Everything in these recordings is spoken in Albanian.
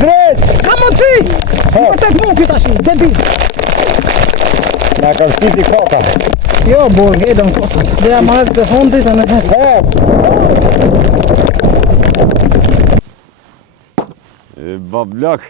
Drejt! Ka moci! Më përset muki tash, debil. Na kanë spiti koka. Jo, burr, hedëm kosën. Dhe marrë të fundit e me Hec! Bablak.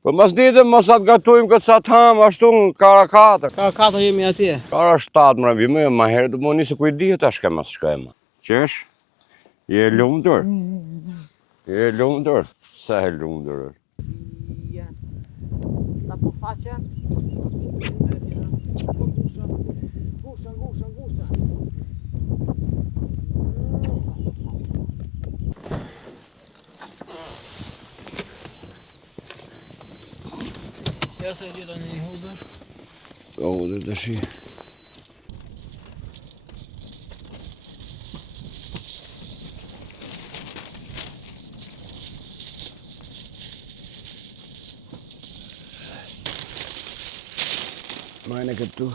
Po mos ditëm mos atë gatojmë këtë sa të hamë ashtu në kara 4. Ka 4 jemi atje. Kara 7 më rëbime, ma herë të më nisë kuj dihet ashke mas shkojma. Qesh? Je lumëtur? Je lumëtur? Sa e lumëtur? Ja. Ta po faqa. Gusha. Ja se e gjitha një hudër. O, dhe të shi. Majnë e këtu.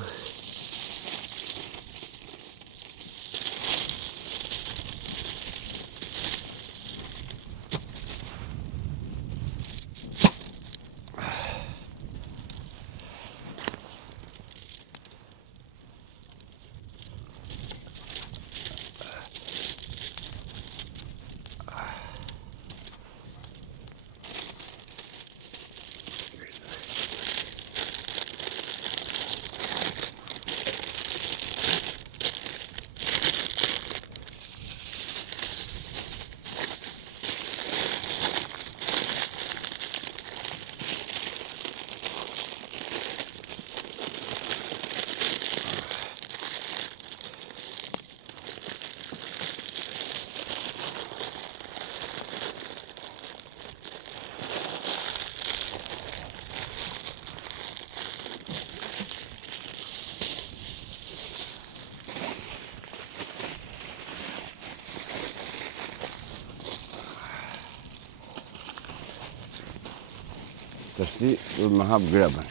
Të shti, du me hap grebën.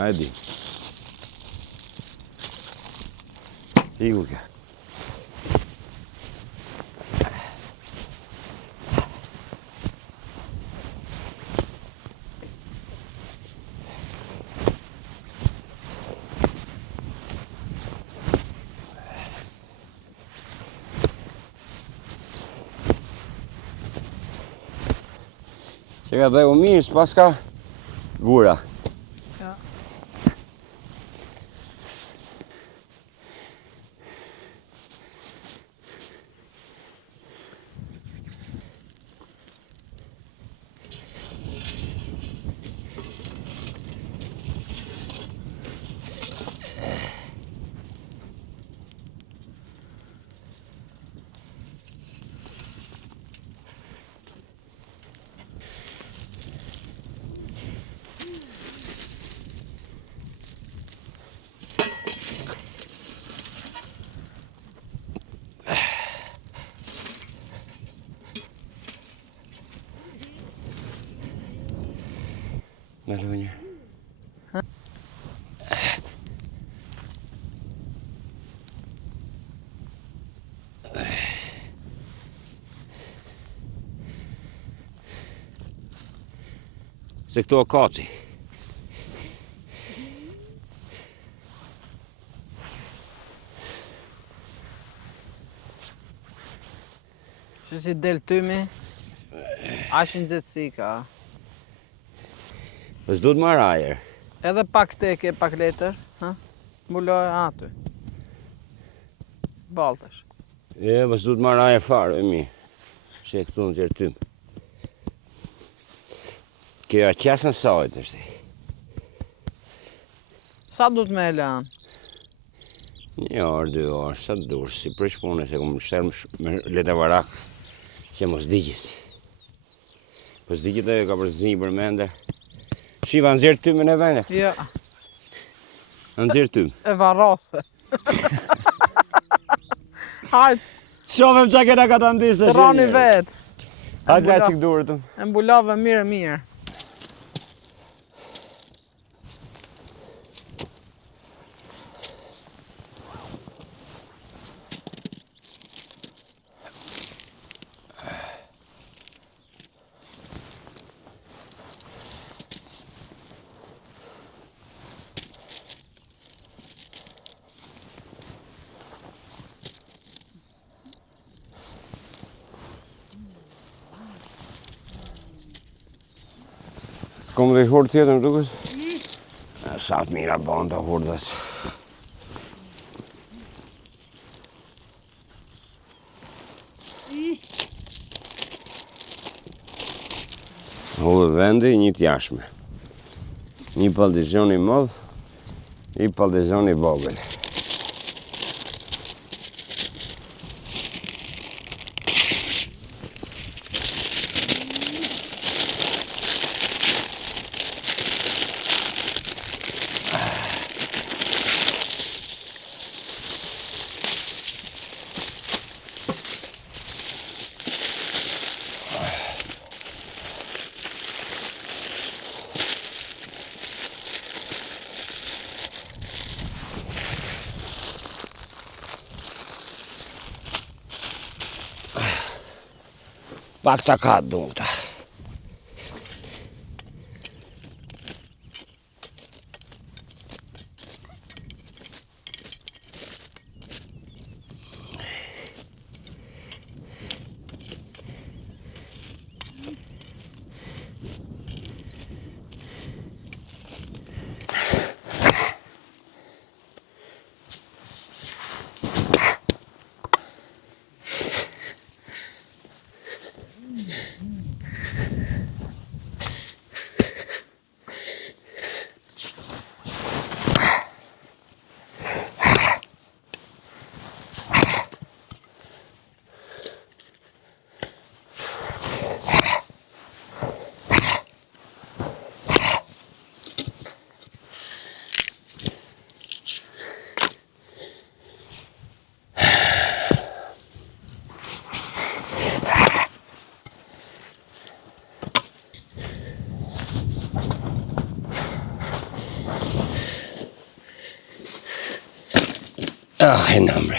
Ajdi. Iku ke. Që ka dhe u mirë, s'pas ka gura. Ja. Ndaloj një. Se këto o kaci. Që si del tymi, ashin nxehtësi ka. Pës du të marrë ajer. Edhe pak teke, pak letër, ha? Mbuloj aty. Baltash. Pës du të marrë ajer farë, e mi. Që e këtu në tjerë tym. Kjo qasën sajt është. Sa du të me e lanë? 1 orë, 2 orë, sa të durë, si prish punë, se kom shterë me leta varak, që mos digjit. Pës digjit e ka përzi për mende. Shiva, nëzirë tymën e vendet. Ja, Nëzirë tymë. e varose. Hajt, Qovem qa kena ka të ndisë. të rani vetë. Hajt le që këdurë të. E mbulave mirë. Kom dhe hurë tjetër në duket? Sa të mira bënë të hurdhës. Hudhë vendi, një t'jashme. Një paldizion i modh, një paldizion i vogël. Pak të ka dungta. Ah, en hambre.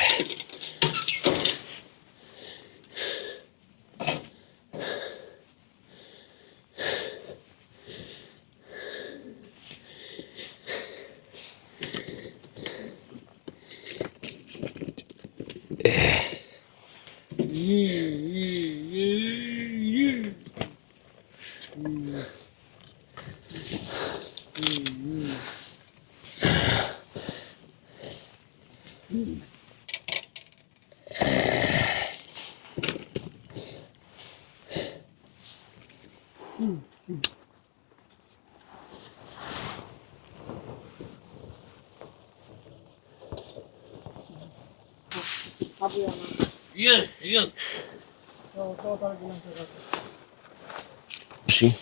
Yun. Sì.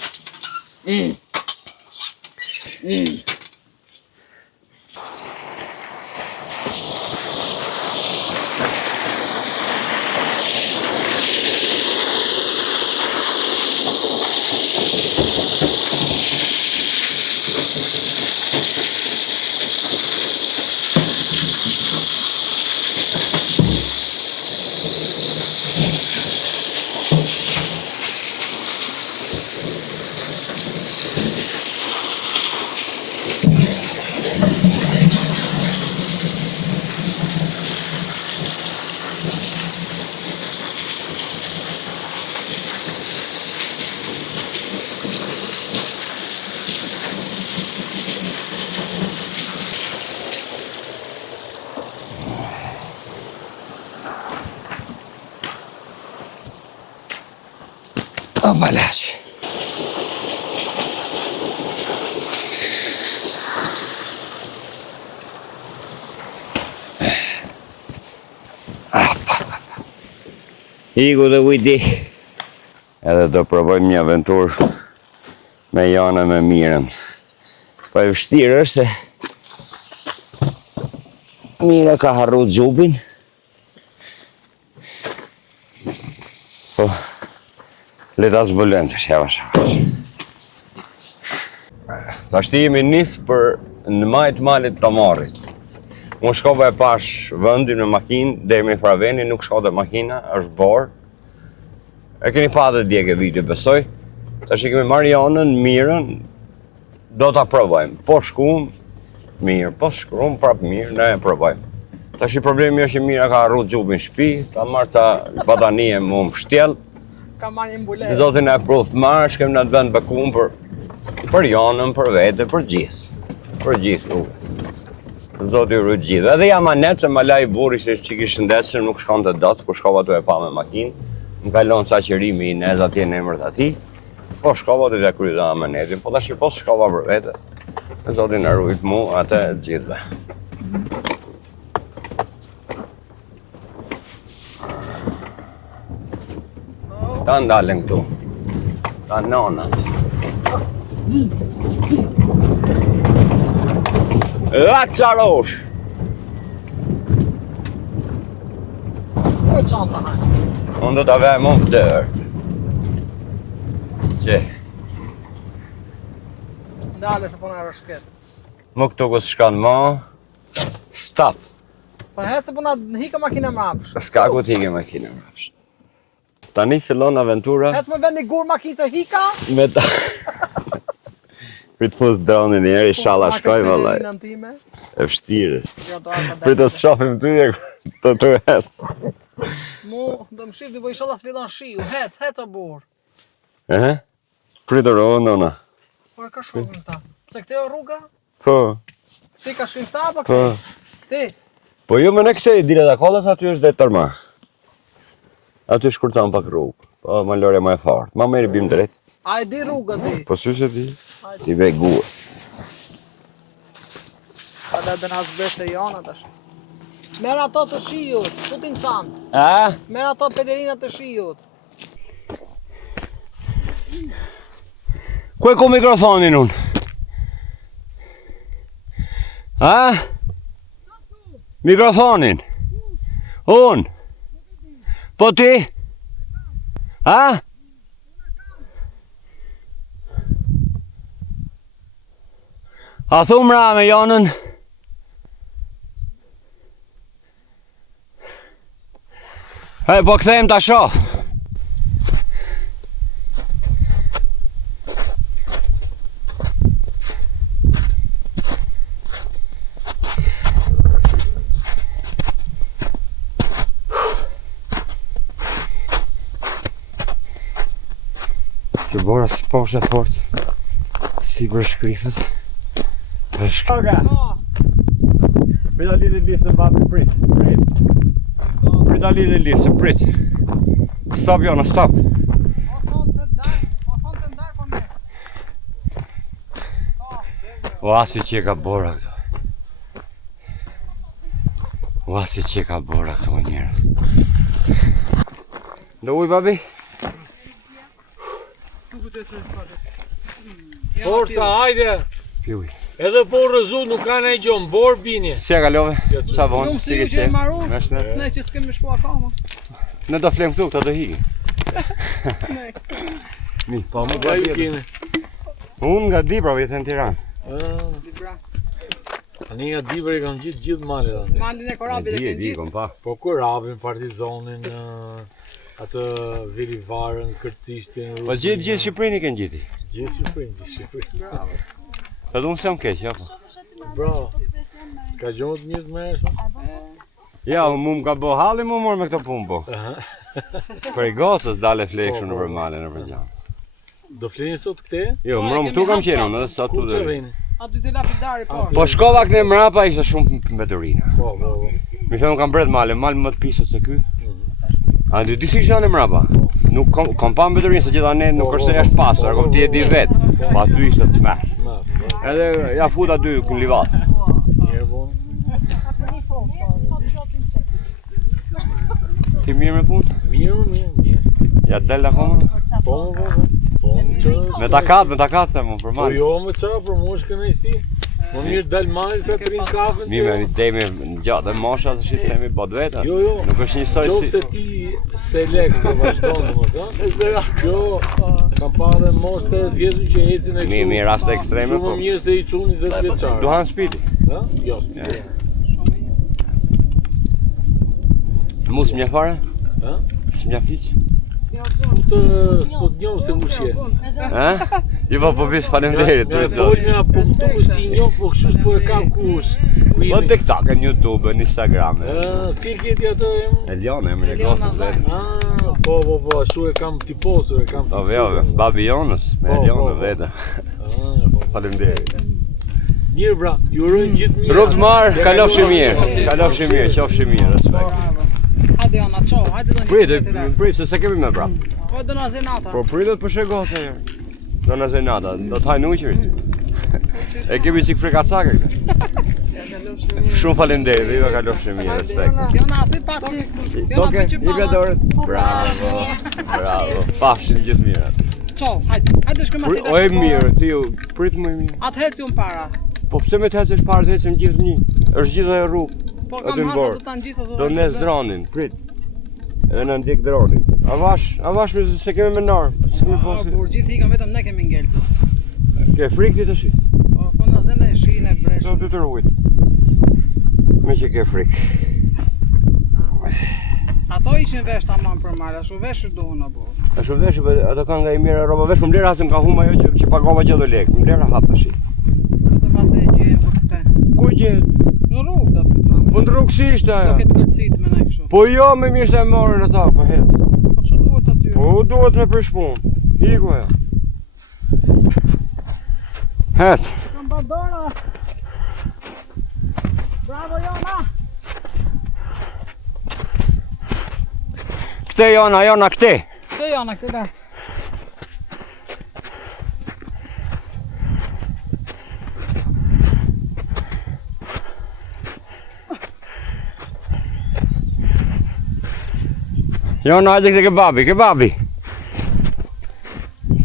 O balaç. Iku dhe kujti. Edhe do provojmë një aventurë me Jana me Mirën. Po e vështirë është se Mira ka harru xhupin. Po, le ta zbulojmë tash javash. Tash jemi nis për në majt malit të Marrit. Unë shkova e pash vendin me makinë, deri me Fraveni, nuk shkove makina, është borë. E keni pa dhe djeke video, besoj. Tash i kemi Marianën, Mirën, do ta provojmë. Po shkum, mirë, po shkrum, prap mirë, ne e provojmë. Tash i problemi është që Mira ka harru xhupin shtëpi, ta marrë ca batanie më shtjell. Ka marrë një mbulesë. Do t'i na provë të marrë, shkem në të vend bekum për Janën, për vete, për gjithë. Për gjithë rrugë. Zoti rrugë gjithë. Edhe jam anet se ma laj burri se që kishë shëndetshëm, nuk shkon të datë, kur shkova të e pa me makinë. Më kalon sa qërimi i nez atje në emërt ati. Po shkova të kryda me netin, po tash po shkova për vete. Zoti na rujt mu, atë gjithve. Ta ndalen këtu. Ta nonat. Lacarosh! Po çanta hajde. Unë do t'a vej më më dërë. Që? Ndale se po na rëshket. Më këtu kësë shkanë më. Stop. Po hecë se po na hika makina mrapsh. S'ka ku t'hike makina mrapsh. Tani fillon aventura Hecë me vendi gur makinë hika. me ta... Prit fus dronin njerë, inshallah shkoj vëllaj. E vështirë. Prit të shofim ty e të të hesë. Mu, do më shifë, po inshallah s'fillon shiu. Hec o burr. Prit të rohë, nona. Po e ka shkojnë ta. Se këte o rruga? Po. Ti ka shkojnë ta, po Po. Ti? Po jo me në këtej, dire da kodës aty është dhe tërma. Aty shkurtan pak rrugë. Po, ma lore ma e fartë. Ma meri bim drejt. A e di rrugën ti? Po sy se ti? Ti ve guë. A dhe na zbeshe jona tash. Merë ato të shiut, tutin çantë. A? Merë ato pelerinat të shiut. Ku e ku mikrofonin unë? A? Mikrofonin? Unë? Po ti? A? A thumë ra me Janën? E, po këthejmë ta shoh. Që bora si poshtë e fort, si për shkrifet. Shkoga! Prita lidhe lisën, babi, prit. Prita lidhe lisën, prit. Stop, Jona, stop. O son të ndaj, po me. O asi që ka bora këto. O asi që ka bora këto njerës. Do uj, babi? Forca, hajde! Pi uj. Edhe po rëzu nuk ka në gjo, më borë bini. Si e kalove? Sa vonë? Nuk si ju që e maru, Vesh ne? ne që s'kem me shku akoma. Ne do flem këtu, këta do higi. Mi, po më Ka ju gati. kini. Unë nga Dibra, vjetë në Tiranë. Ani nga Dibër i kam gjithë malet ande. Malin e korabit e Di, kënë kom pa. Po Korabin, Partizonin, atë Vilivarën, Kërcishtin. Po gjithë Shqipërinë i kënë gjithi. Gjithë Shqipërinë, Bravo. Të du më se më keq, ja po. Bravo. S'ka gjonë të njështë me eshme? Ja, mu më ka bo halli mu morë me këto punë po. Për i gosës dale flekshë në përmale në përgjanë. Do flini sot këte? Jo, më këtu kam qenë, edhe sa tu Ku që dhe. vini? Aty të lapidari po. Po shkova këne mrapa ishte shumë mbetërina. Po. Mi thëmë kam bret male më të pisët se ky. A dy si që janë e mrapa? Nuk kom pa mbetërinë se gjithanë nuk është se jashtë pasur, kom ti e di vetë. Po aty ishte të smesh. Edhe ja fut aty ku livat. Mirë punë. Ti mirë me punë? Mirë. Ja del akoma? Po, më çfarë? Me takat them unë për Po mal. jo, më çfarë, për mua është kënaqësi. Më mirë dal mali sa të rinë kafen. Mi me demi gjatë mosha të shit themi bot vetë. Jo. Nuk është njësoj si. Qofse ti selekt të vazhdon, domethënë. Kjo kam parë dhe moshë 80 vjeçur që ecin e kështu. Mi raste ekstreme Shumë po. më mirë se i çun 20 vjeçar. Duhan spiti. Ha? Jo, spiti. Mus më fare? Ha? S'mja fliq? S'po të njoh se kush je. Ha? Jo po bis faleminderit. Me folja po këtu si i njoh, po kështu s'po e kam kush. Po TikTok, në YouTube, në Instagram. Si e keti atë? Eliona, emri e gosës vetë. Po, ashtu e kam tiposur, e kam Po fiksuar. babi Jonës, me Eliona vetë. Faleminderit. Mirë bra, ju urojmë gjithë mirë. Rrugë të marë, kalofshi mirë, qofshi mirë, respekt. Hajde Jona, çao, hajde do një. Prit, se kemi me prap. Po do na zenata. Po pritet për shegose herë. Do na zenata, do të hajnë uqërit. E kemi qik frikacake këtë. Shumë faleminderit, ju kalofshi mirë, respekt. Jona, ti pati. Jona Toke, i dorët. Bravo, pafshin gjithë mirë. Çao, hajde shkojmë aty. O e mirë, ti ju prit më mirë. Atë heci un para. Po pse me të hecesh parë të hecim gjithë një? Është gjithë e rrugë. Po kam haca do ta ngjisa Do nes dronin, prit. Edhe na ndjek dronin. Avash me se kemi me nar. S'kemi fosi. Po gjithë ikën vetëm ne kemi ngel. Ke frikë ti tash? Po na zënë e shihin e bresh. Do të rrugit. Me që ke frikë. Ato ishin vesh tamam për mal, ashtu vesh duhen apo. Ashtu vesh, ato kanë nga i mirë rroba vesh, më lera asëm ka huma ajo që pagova që do lekë. Më lera hap tash. Të pasë e gjem për këtë. Ku gjet? Në rrugë do fitram. Po në rrugë si ishte ajo? Do ketë kërcit me ne kështu. Po jo, me mirë se e morën ata, po het. Po çu duhet aty? Po duhet me përshpun. Hiku ajo. Het. Kam badona. Bravo Jona. Këte Jona, këte. Këte Jona, këte da. Jona, hajde këtë kebabi.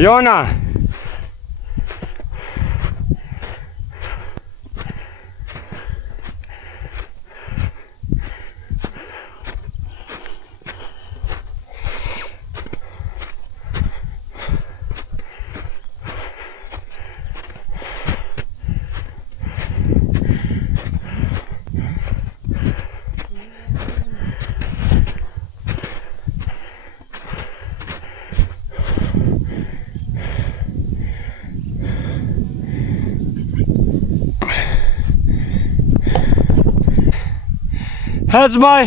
Jona! Hec maj!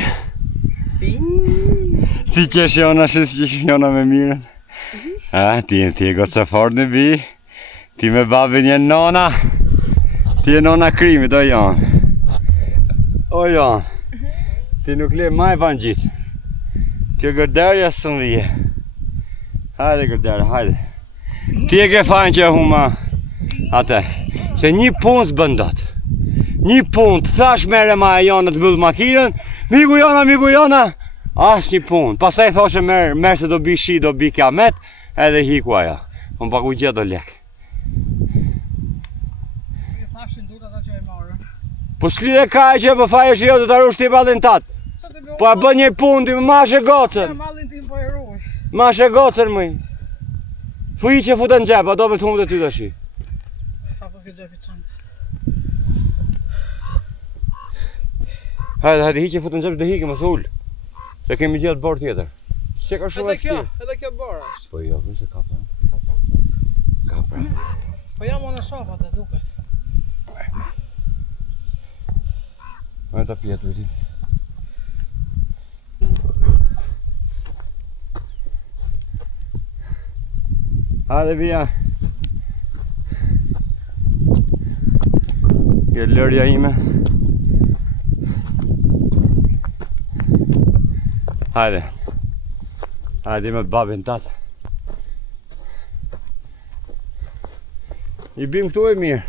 Si qesh Jona, si qesh Jona me mirën? Ti e goca fort në bi. Ti me babin je nona. Ti e nona krimit, o Jan. O Jan. Ti nuk le maj van gjitë. Kjo gërderja së më vije. Hajde gërderja, hajde. Ti e ke fajnë që e huma. Ate. Se një punë s'bëndot. Një punë, të thash mere ma e Jona të mbyllë makinën, miku Jona, as një punë. Pastaj thoshe merë se do bi shi, do bi kiamet, edhe hiku aja. Unë paku gjithë do lek. Ju thashin duhet ata që e marrën. Po s'lide ka e që më faje shi jo të të rush t'i balin tatë. Po a bë një punë ti, ma shë gocën. Mallin tim po e ruaj. Ma shë gocën mëj. Fuj që futën në gjep, a do me të humë dhe ty të shi. Apo këtë gjepi çantës. Hajde, hiqe futën në gjep dhe hiqe, më thullë. Se kemi gjithë borë tjetër. Se ka shumë e kështirë. Edhe kjo bora është. Po jo, se ka pra. Ka pra. Po jam unë në shafat e duket. Me ta pjetu ti. Hajde vija. Kjo lërja ime. Hajde. Hajde me babin tatë. I bim këtu e mirë.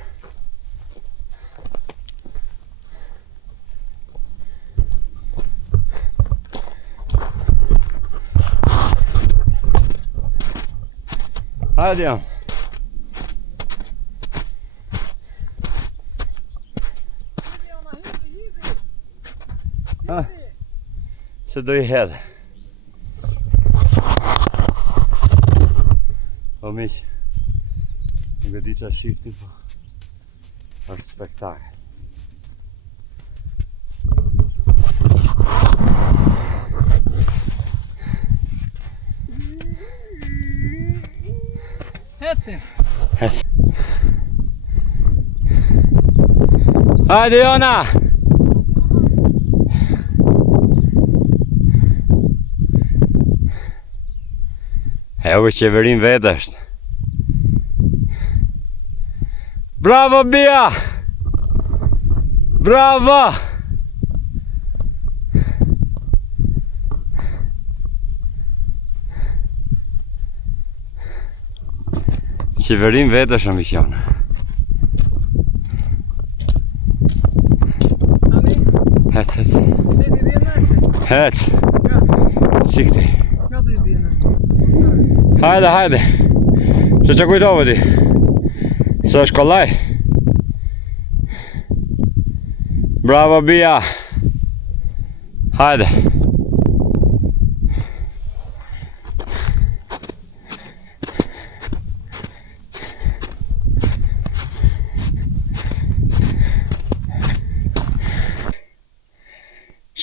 Hajde jam. Se do i hedhe. O miq, nuk e di qa shiftin, po është spektakël. Hecim. Hajde Jona! E u qeverin vetë është. Bravo Bia! Bravo! Qeverin vetë është ambicion. Hec, hec. Hec. Qikti. Hajde, hajde. Që kujtove ti? Së është kollaj? Bravo Bia! Hajde.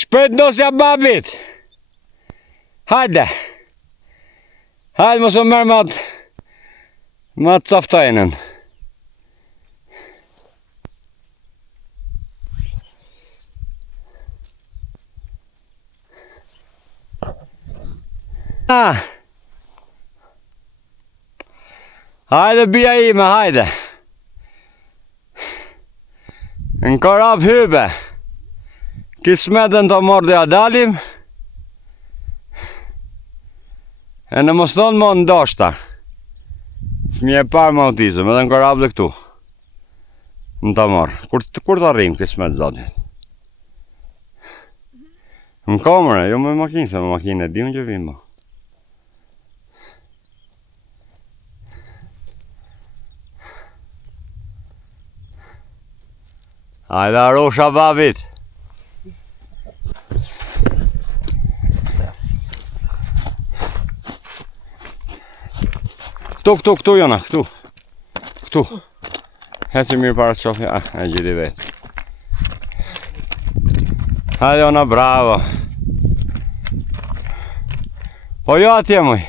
Shpejt dosja babit! Hajde! Hajde mos o merë ma të caftajnën. Hajde Bia ime, hajde! Në korab hybe! Kismetën të morë dhe adalim. E në mos thonë më ndoshta. Fëmije e parë më autizëm, edhe në korab dhe këtu. Në të morë. Kur të arrim kismet zotin? Në komëre, jo me makinë, se me makinë e dim që vimë më. Hajde arosha babit! Këtu Jona, këtu. Këtu. Heci mirë para të shofi, e gjithi vetë. Hajde Jona, bravo. Po jo atje muj.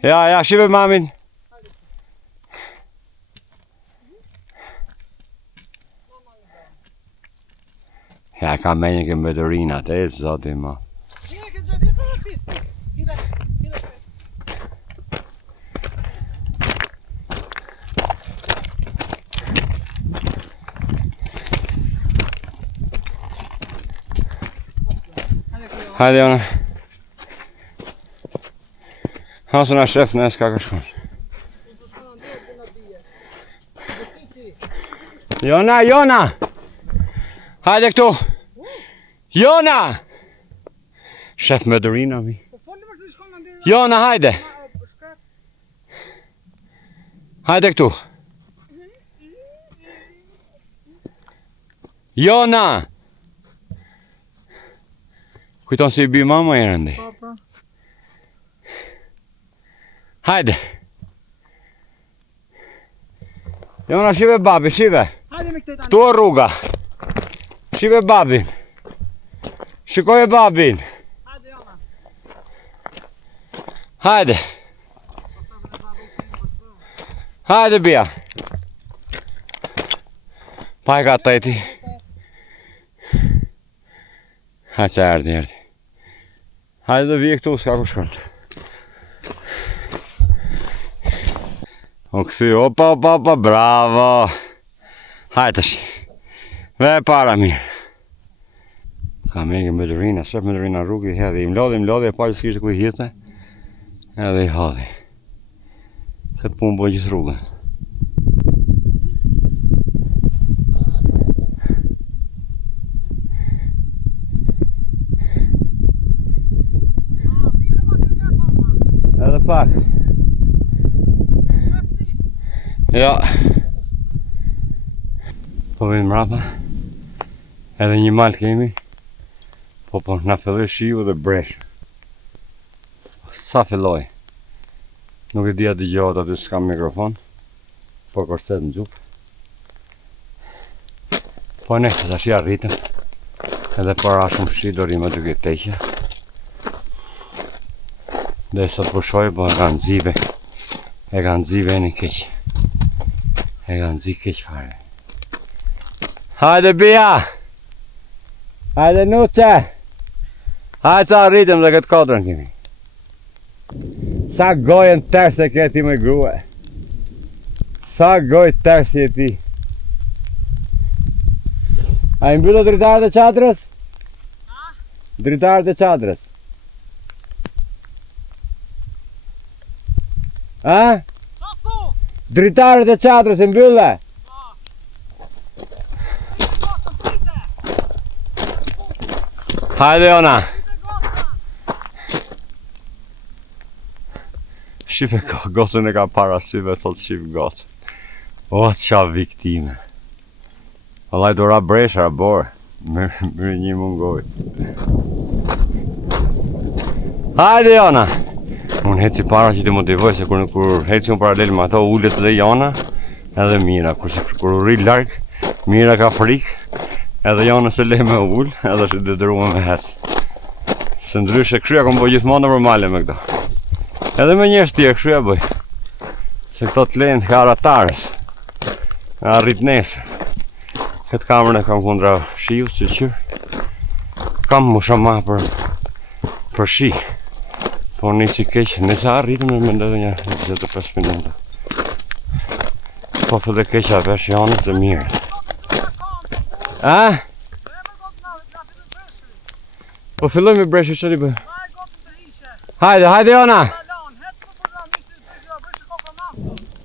Ja, shive mamin. Ja, ka menjë ke mbetërinat, e zoti ma. Hajde Jona. Hasë nga shef në s'ka ka shkon. Jona! Hajde këtu! Jona! Shef me dërina mi. Jona, hajde! Hajde këtu! Jona! Kujton si i bi mama e rëndi. Hajde. Jona, shive babi, shive. Këtu e rruga. Shive babin. Shikoj e babin. Hajde. Hajde Bia. Pa e ka tëjti. Hajde që erdi. Hajde dhe vje këtu, s'ka ku shkon. O këthy, opa, bravo. Hajde të shi. Ve para mirë. Ka me nge me dërina, shep me dërina rrugë i hedhe. I mlodhe, e pa që s'kishtë ku i hithë. Edhe I hadhi. Këtë punë bojë gjithë rrugën. Edhe pak. Ja. Po vim mrapa. Edhe një mal kemi. Po na filloi shiu dhe bresh. Sa filloi. Nuk e dia dëgjohet aty s'kam mikrofon. Po korset në xhup. Po ne tash ja rritëm. Edhe para shumë shi do rrimë duke teqe. Dhe sot po shoj, po e kanë zive. E kanë zive në keq. E kanë zi keq fare. Hajde bia! Hajde nuqe! Hajde sa rritëm dhe këtë kodrën kemi. Sa gojën tërse ke ti me grue. Sa gojë tërsi e ti. A I mbyllo dritarët e qadrës? Dritarët e qadrës. A? Dritarët e qadrës e mbylle? Hajde Jona. Shife gosën e ka para syve, thot shif gosën. O, qa viktime. Vallaj dora bresha, borë. Mërë një mungoj. Hajde Jona. Unë heci para që të motivoj se kur heci unë paralel me ato ullet dhe Jona edhe Mira. Kur u rri larg, Mira ka frik edhe Jona se le me ull edhe që detyrua me hec. Se ndryshe këshyja kom bëj gjithmonë normale me këto. Edhe me njerëz tjerë këshyja bëj. Se këto të lejnë ka ratarës. Arrit nesër. Këtë kamërën e kam kundra shiu, që qyrë. Kam më shama për shi. Po nisi keq, nëse arritëm me mendoj një 25 minuta. Po filloi keq a vesh Janës dhe Mirës. A? Po filloj me breshë çfarë bëj? Hajde, hajde Jona.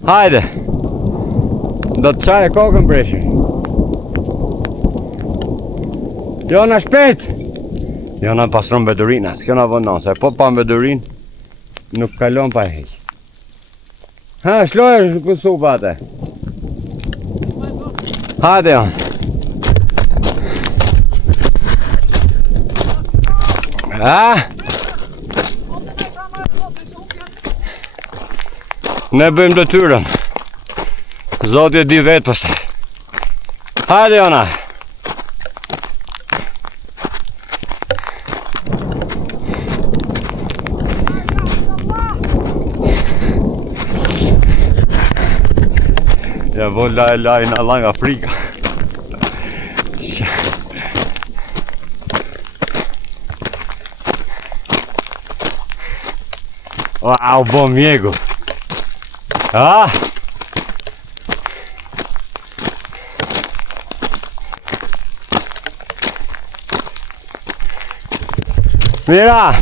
Hajde. Do të çaj kokën breshë. Jona shpejt. Jona pastron bedurinat, kjo na vonon, se po pa bedurin nuk kalon pa heq. Ha, shlojë këtë supa atë. Hajde Jona. Ha? Ne bëjmë detyrën. Zoti e di vetë pastaj. Hajde Jona. Ja vola e lajnë alla nga frika. Wow, bo mjegu. Ah! Mira!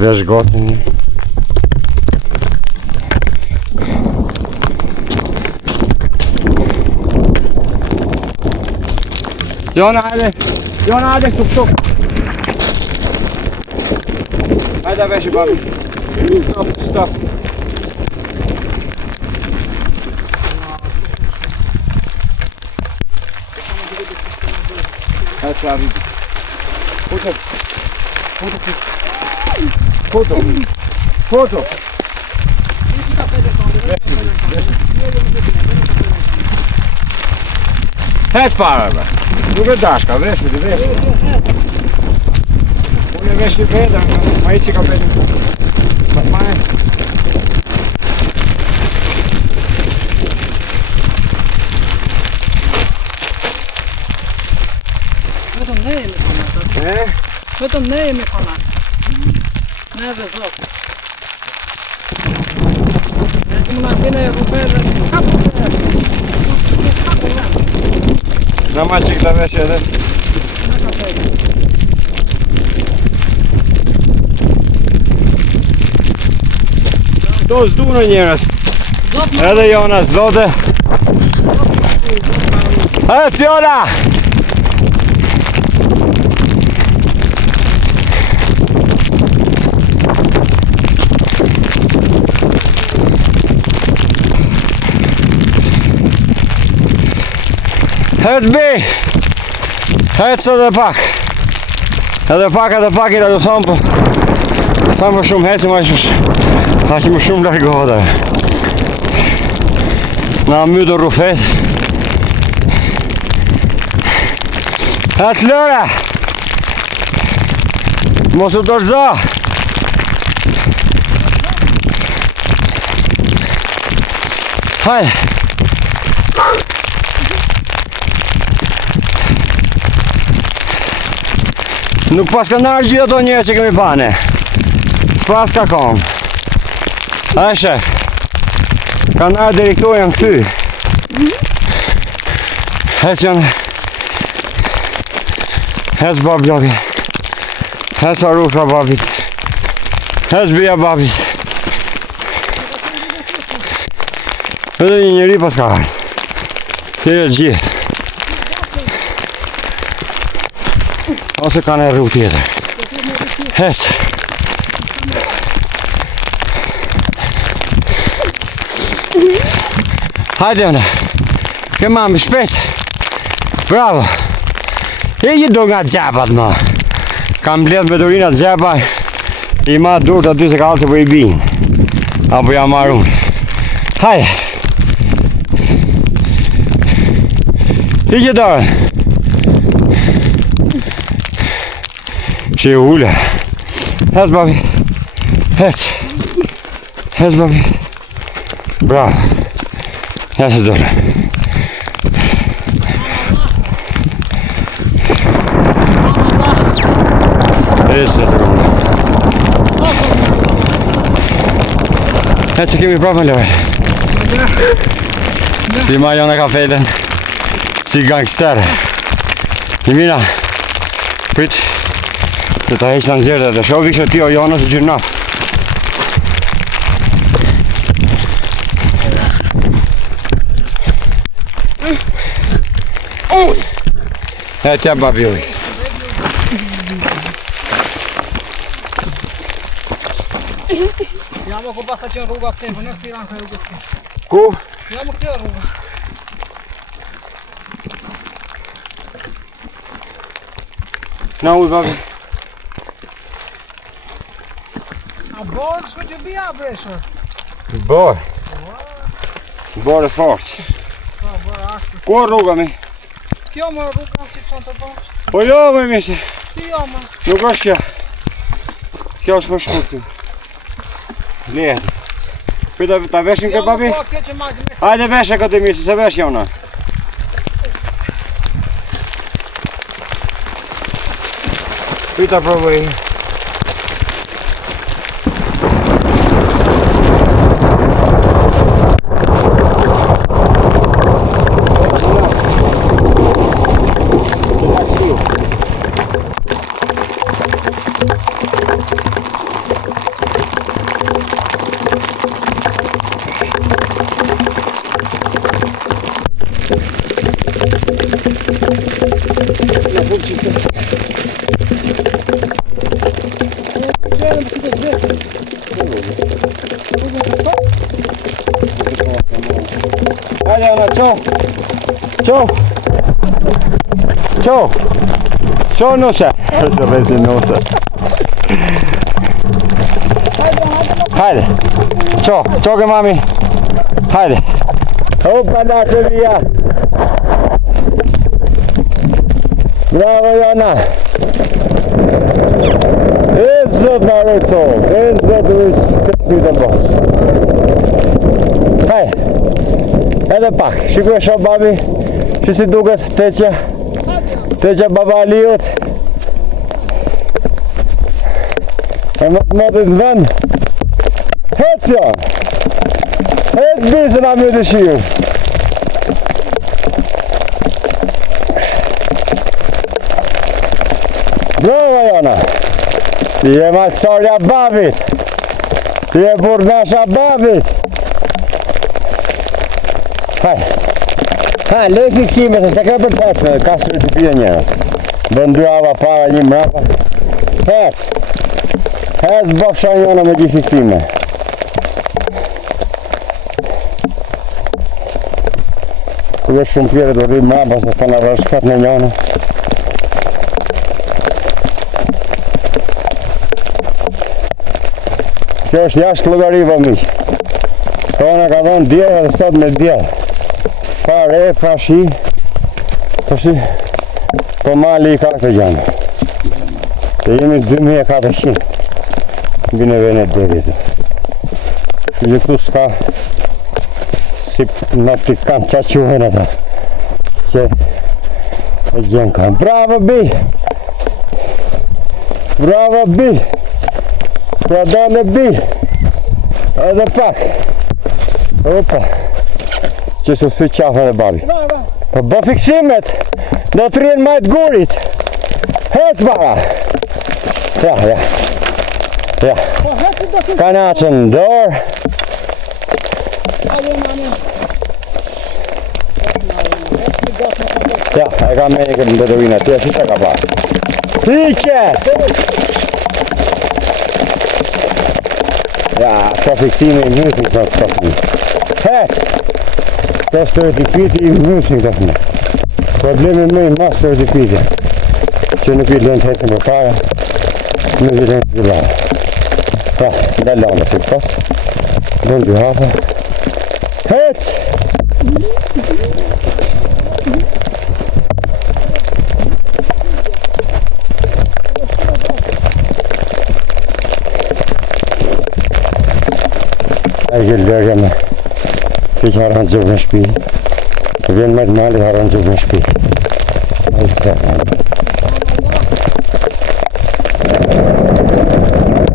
Vesh gotën një. Jona, hajde! Jona, hajde, këtu. Hajde, vesh I babi. Stop. Hajde, çavi. Foto. Hec para, bra. Nuk e dashka, vesh. Unë e vesh I veda, ma I që ka vetë. Vetëm ne jemi kona. Vetëm ne jemi kona. Ne dhe zot. Ne të më natine e rupere, Në ma që këta vesh edhe? Do s'du në njerës. Edhe Jona s'dote. Ciona! Hec bi! Hec edhe pak. Edhe pak i da thonë po. Sa më shumë hecim aq më shumë largohet. Na mytë rrufet. Hec lëre! Mos u dorëzo! Hajde! Nuk pas ka nërë gjithë ato njerë që kemi pane. S'pas ka kom. A shef. Ka nërë direktori janë këty. Hes janë. Hes bab gjoki. Hes arusha babit. Hes bia babit. Edhe një njeri pas ka arë. Tjere gjithë. Ose kanë e rrugë tjetër. Hes. Hajde ona. Ke mami shpejt. Bravo. E një do nga gjapat ma. Kam bledh me durinat gjapa. I ma dur të aty se ka alë se po i bin. Apo ja marrë unë. Hajde. I që dorën. Që e ule. Hes babi. Hes. Hes babi. Bravo. Hes e dole. Hes e dole. Hes e kemi prapë në lojë. Si ma jone ka fejten. Si gangster. I mina. Prit. Të ta heqë në zjerë dhe shoki që ti o Jonës e gjyrnaf. E tja babi uj. Ja më ku pasa që rruga këte, në këti ranë ka rruga këte. Ku? Ja më këte rruga. Na uj babi. Borë, shko që bia breshë. Borë. Borë e fortë. Borë ashtë. Ku rruga mi? Kjo më rruga që qënë të bashkë. Po jo me mishe. Si jo më? Nuk është kjo. Kjo është më shkurtë. Lehet. Pita ta veshin këtë babi? Jo më kjo që ma gjme. Hajde veshe këtë mishe, se vesh Jona. Pita provoj. Hajde ona, qo! Qo! Qo! Qo nuse! Se vezi nuse. Hajde! Qo! Qo ke mami! Hajde! Opa da që vija! Bravo Jona! Zot na rojco! Zot rojco! Këtë të bosë! Hajde! Edhe pak, shikuj shoh babi, që si duket teqja baba Aliut. E më të motit në vend. Hecio! Hec bisë nga më të shiu. Bravo Jona! Ti e malësorja babit. Ti e burgasha babit. Ha, lej fiksime, se s'te ka për pesme, ka së të pije njërët. Bën 2 ava para, 1 mrapa. Hec bofsha njëna me di fiksime. Këtë shumë pjere do rrim mrapa, se të në rëshkat në njëna. Kjo është jashtë llogariva miq. Kona ka dhënë djerë edhe sot me djerë. Pa re, pa shi. Po mali i ka të gjanë. Dhe jemi 2400. Bine vene deri të. Gjithu s'ka si në pikant qa quhen ata. Që e gjenë kanë. Bravo Bi! Bravo Bi! Pra dole Bi! Edhe pak! Opa! Që su thuj qafa dhe babi. Po bë fiksimet! Do të rrinë majtë gurit! Hec bara! Ja. Kanacën në dorë. Ja, e ka me një këtë në dëdovina tje, si që ka parë. Hike! Ja, ka fiksime i mësin të të fëmi. Hec! Të stereotipiti i mësin të fëmi. Problemin me i mas stereotipiti. Që nuk i lënë të hecën për para, nuk i lënë të zilare. Pra, dhe lënë të pas. Lënë dy hafa. Hec! A i gjellë dërgja me që haran gjëvë në shpi. Vjen me të mali haran gjëvë në shpi. A i se haran.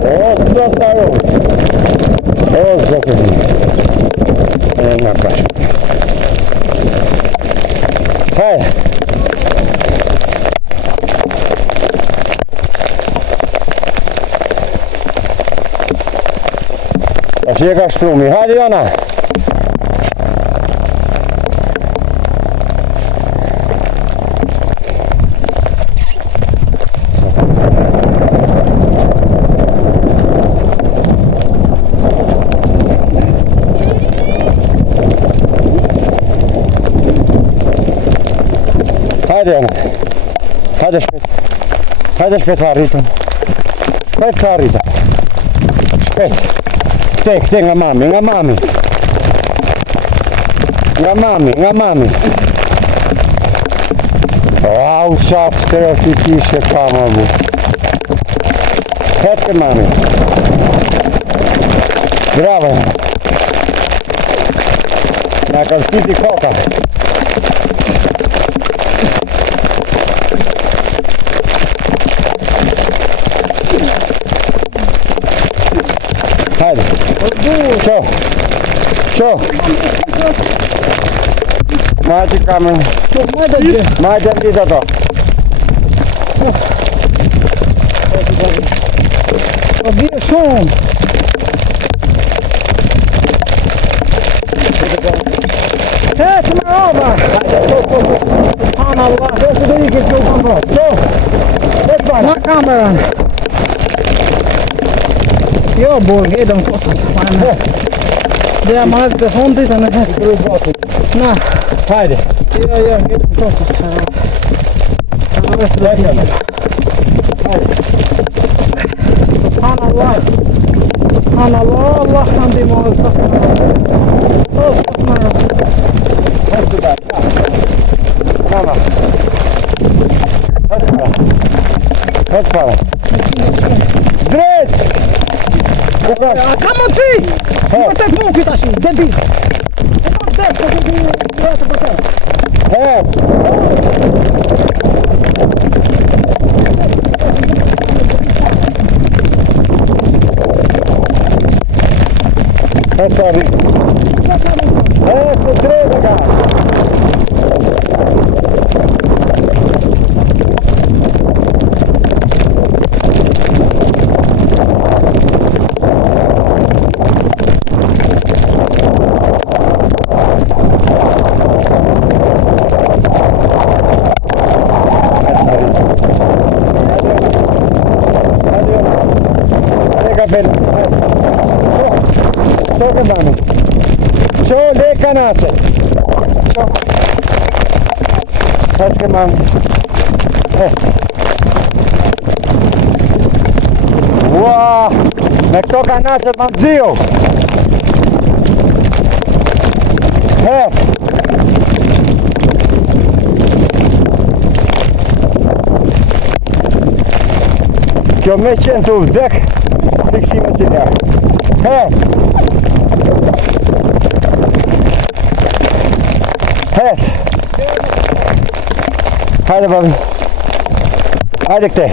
O, zot arru! O, zot e një. E në kashë. Hajde! A që e ka shtrumi, hajde Jona! Hajde Jona! Hajde shpet! Hajde shpet sa rritëm! Shpet sa rritëm! Shpet! Këte nga mami, nga mami. Nga mami. Au, qap, stereotipishe ka më bu. Hecke mami. Bravo. Nga kanë siti koka. Hajde. Qo. Majti kamerën. Majti e mdita to. Po bje shumë. Hecë me roba. Subhanallah. Na kamerën. Jo, burg, edëm kosët. Dhe marrë të fundit e në hecë. Na. Hajde. Jo, edëm kosët. Subhanallah. Subhanallah, Allah në ndimohë. Hëtë para. Drejt! A ka më ty! Më se të mu pita shi, debil! E ma vdes, po të të të përte. Hëtë! Hëtë sa rritë. Hëtë drejt e ka! Co ke mami? Co le kanace? Co? Hes ke mami? Hes. Ua! Me këto kanace të nëziu! Hes! Kjo me qenë të vdek, fiksime si ka. Hes! Hes! Hajde, babi. Hajde këte.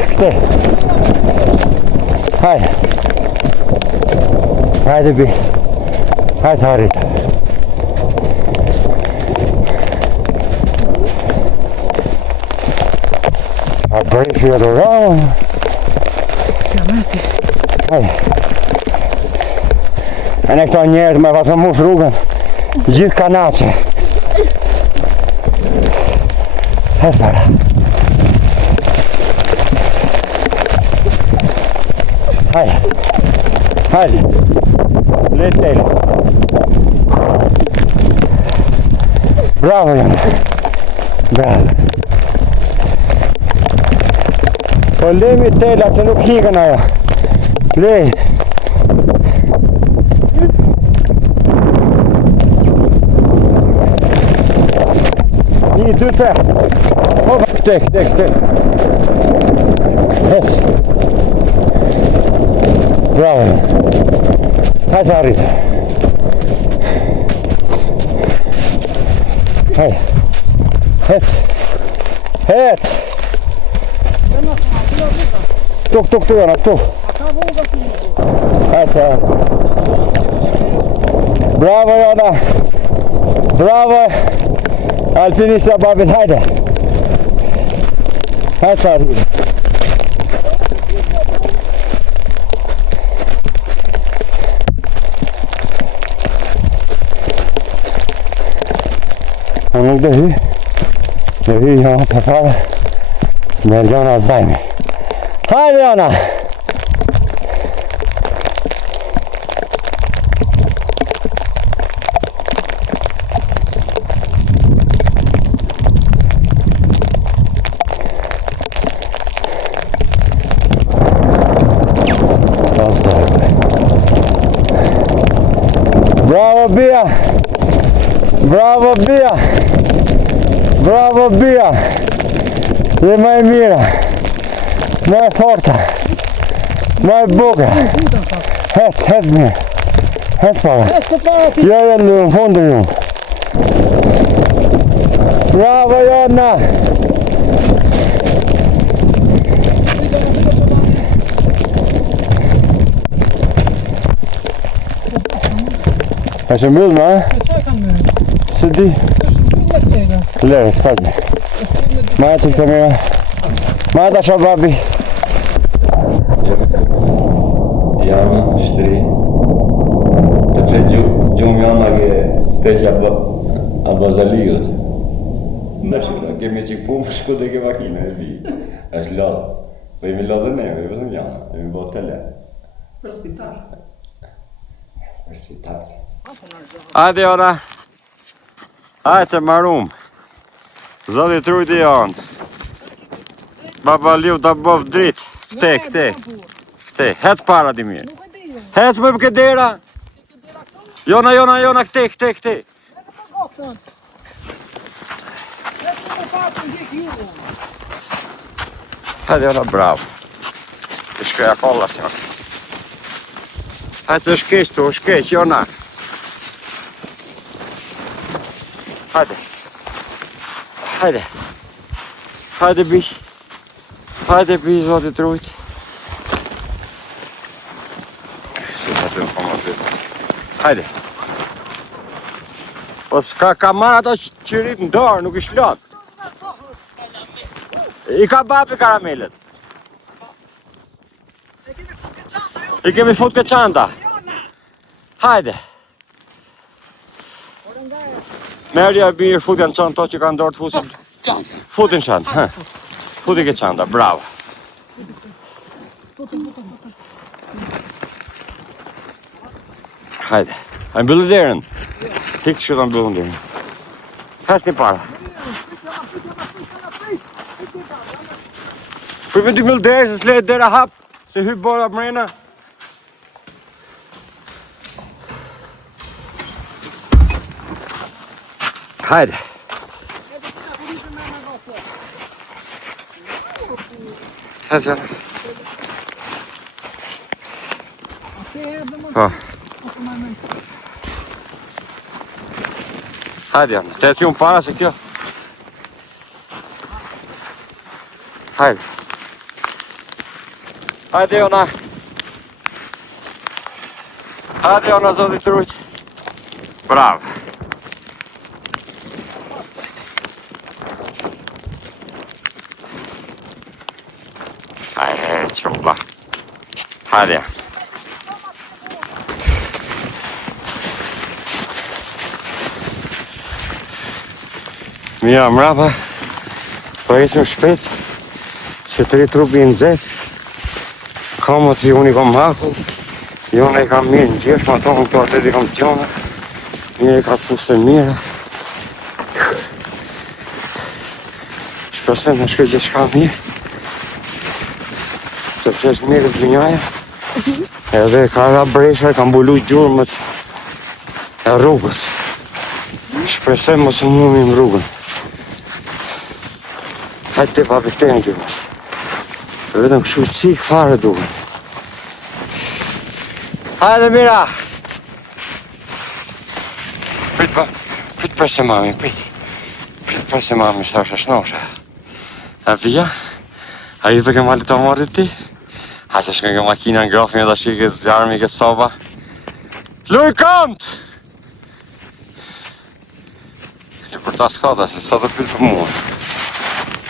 Hajde. Hajde, bi. Hajde, Harit. A bëjë që jetë rrallë. Hajde. E në këto njerët me pasë mush rrugën, gjithë kanace. Hes para. Hajde. Hajde. Letë tele. Bravo, Jana. Bravo. Po lemi tela që nuk hikën ajo. Lej. Një, dy, tre. Opa, këte. Hes. Bravo. Hajde, Harit. Hajde. Hes. Hes. Tuk, Jana, tuk. Hajde. Bravo, Jana. Bravo. Alpinistra babit, hajde. Hajde, Harit. Unë nuk dhe hy. Dhe hy Jana të fare. Në Jana zajmi. Hajde, Jana! Bravo, Bia! Bravo, Bia! Bravo, Bia! Dhe më e mira! Më e forta! Më e buka! Hes mirë! Hes para! Jo, në fundë ju! Bravo, Jonna! Është mbyllë, ma? Se di? Lere, s'pazme. Ma e që këtë mira. Ma e të asha babi. Jana, shtri. Të fle gjumë Jana ke peqë abazaliut. Në shkëta, kemi qikë pumë shku dhe ke makine e bi. Është lodhë. Po jemi lodhë dhe neve, vëzëm Jana. Jemi bo të le. Për spital. Për spital. Hajde, Jona. Hajde se marum. Zoti trujti janë. Baba liu të bëv dritë. Këte. Hec para di mirë. Hec më për këdera. Jona, këte. Hajde, Jona, bravo. Të shkëja kolla se Jona. Hajde se shkeq tu, Jona. Hajde bish. Hajde bish, zoti trujt. Si të të më këmë të. Hajde. Po s'ka marrë ato qërit në dorë, nuk ish lot. I ka babi karamelet. I kemi fut ke çanta. Hajde. Merja mirë futja në çantë to që ka ndorë të fusin. Futin çantë, futi ke çanta, bravo. Hajde. A mbyllë derën? Tik që ta mbyllën derën. Hasni para. Për me t'i mbyllë derë, se s'lehet dera hap, se hyp bora mrena. Hajde. Hajde. Po. Hajde janë, të eci unë para se kjo. Hajde. Hajde jona. Hajde jona, zoti truq. Bravo. Hajde, qobla. Hajde janë. Mira mrapa, po esim shpet, që 3 trupi në zet, kamët i unë i kam haku, jone i kam mirë në gjesh, ma tonë këto atet i kam tjone, mirë i ka të pusë mire. Shpesem në shkët gjithë shka mirë, sepse është mirë të vinjaja, edhe ka ra bresha, ka mbulu gjurëmët e rrugës. Shpresoj mos më humim rrugën. Hajtë të papi këtejnë gjurë. Vetëm këshu qikë fare duhet. Hajde mira! Prit për se mami, prit. Prit për se mami, sa është shnosha. A vija? A i për ke malit të morrit ti? A që shkën ke makina në grafin e da shike zjarëmi ke soba. Luj kont! E për ta skata, se sa të prit për mua.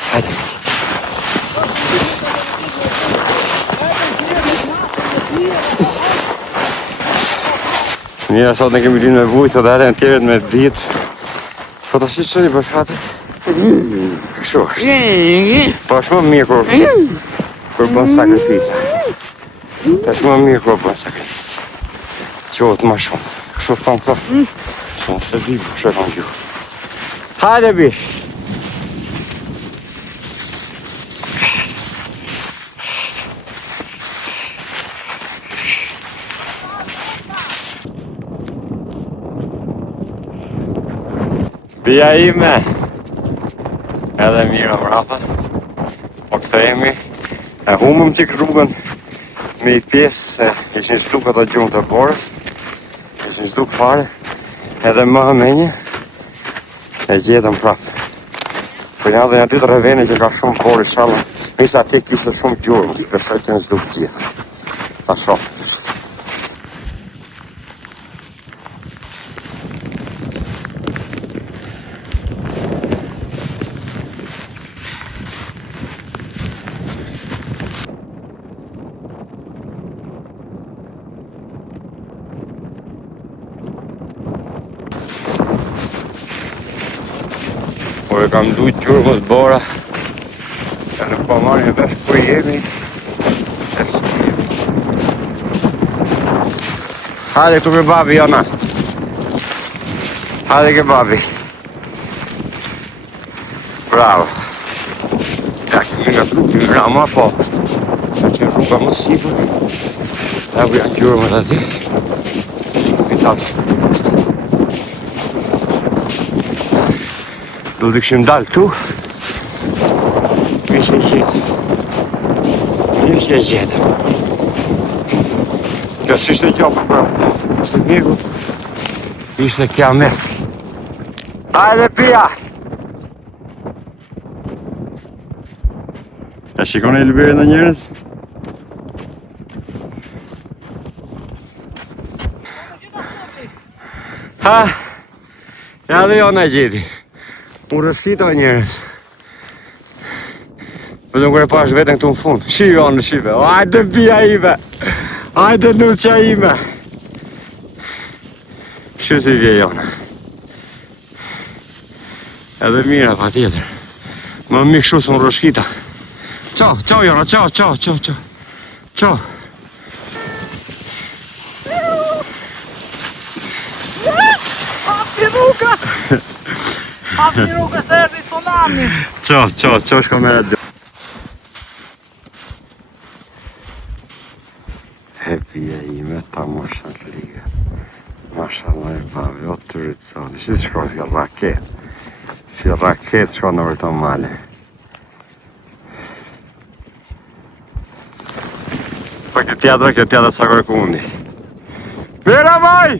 Hajde. Mira, sot ne kemi rinë me vujtë, dhe edhe në tjeret me bitë. Po të shqy qëni për shatit? Kështu është. Po është më mirë kur bën sakrifica. është më mirë kur bën sakrificë. Qohet më shumë. Kështu thon këto. Shumë se di, kështu e kam gjuhë. Hajde bi! Bia ime, edhe mirë mrapa, po këthejemi, e humëm qik rrugën me I pjesë se ishin shtuk ato gjumë të borës, ishin shtuk fare, edhe më hëmenje, e gjetëm prapë. Për një dhe një ditë reveni që ka shumë borë I shalën, nisa atje kishtë shumë gjurëm, së besoj të në shtuk gjithë. Ta shumë. Po e kam dujt gjurëmët bora, e nuk po marrë vesh ku jemi, e së jemi. Hajde këtu ke babi, Jona. Hajde ke babi. Bravo. Ja, kemi nga trupi nga ma post. Ka që rruga më sipër. Ja ku janë gjurëmët ati. Pitat shumë. Do të këshim dalë tu. Ishte gjetë. Ishte gjetë. Kjo s'ishte gjopë pra. Ishte miku. Ishte kiamet. Hajde pia! Ja shikoni Elbire në njerëz? Ha! Ja dhe jo në gjeti. Unë rëshkita njerës. Vetëm kër e pash vetën këtu në fund. Shive onë, shive. Ajde bia ime. Ajde nuqqa ime. Shqy si vje jona. Edhe mira pa tjetër. Më mikë shu së më rëshkita. Qau, qau jona, qau, qau, qau, qau. Qau. Hapi rrugës e erdi tsunami. Qo shko me radio. Hepija ime ta mosha të liga. Mashallah e babi, o të rritësoni. Shqit shko si raket. Si raket shko në vërto male. Pa kjo tjatra sa kërkundi. Mira vaj!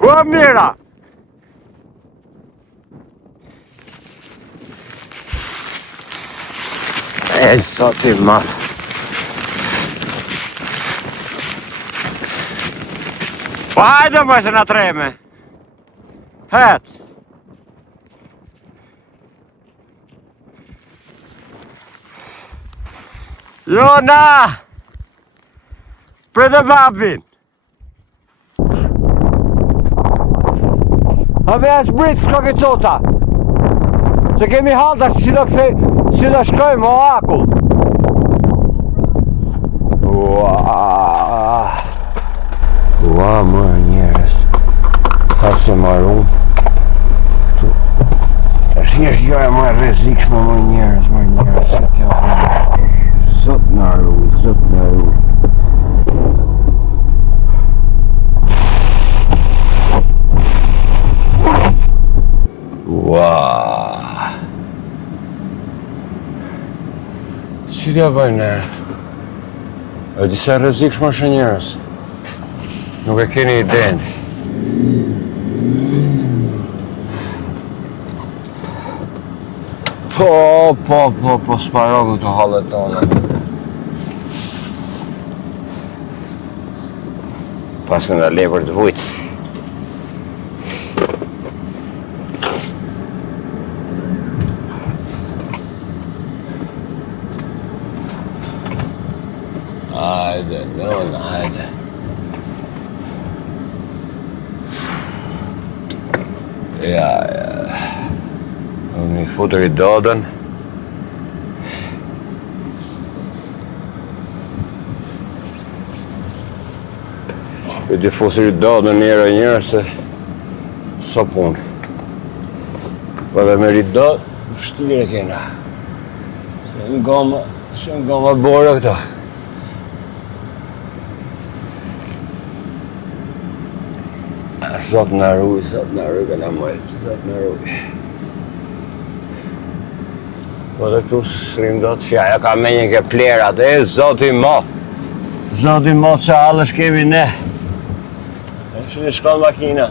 O mira! E zoti madh. Po hajde më se na treme. Het. Jona! Për dhe babin. Habe e shbrit s'ka ke qota. Se kemi halta si do shkojmë o akull. Ua, mërë njerës. Ka se marun. Këtu. është gjoja më e rrezikshme më njerës. Se t'ja vëllë. Zot në ruj. Ua. Si t'ja bëjnë nërë? E disa rrezikshme është njerës. Nuk e keni idenë. Po, s'parogu të hallet tona. Pas kënda lepër të vujtë. Hajde. Ja. Unë i futër i dodën. I t'i fusër i dodën njëra se so punë. Po dhe me rritë dodë, shtire kena. Se në goma borë këto. Zot në ruj, këna mëjtë, zot në ruj. Po dhe këtu shrim do të fja, ja ka menjën ke plerat, zot i moth. Zot i moth që alësh kemi ne. E që shkon makina.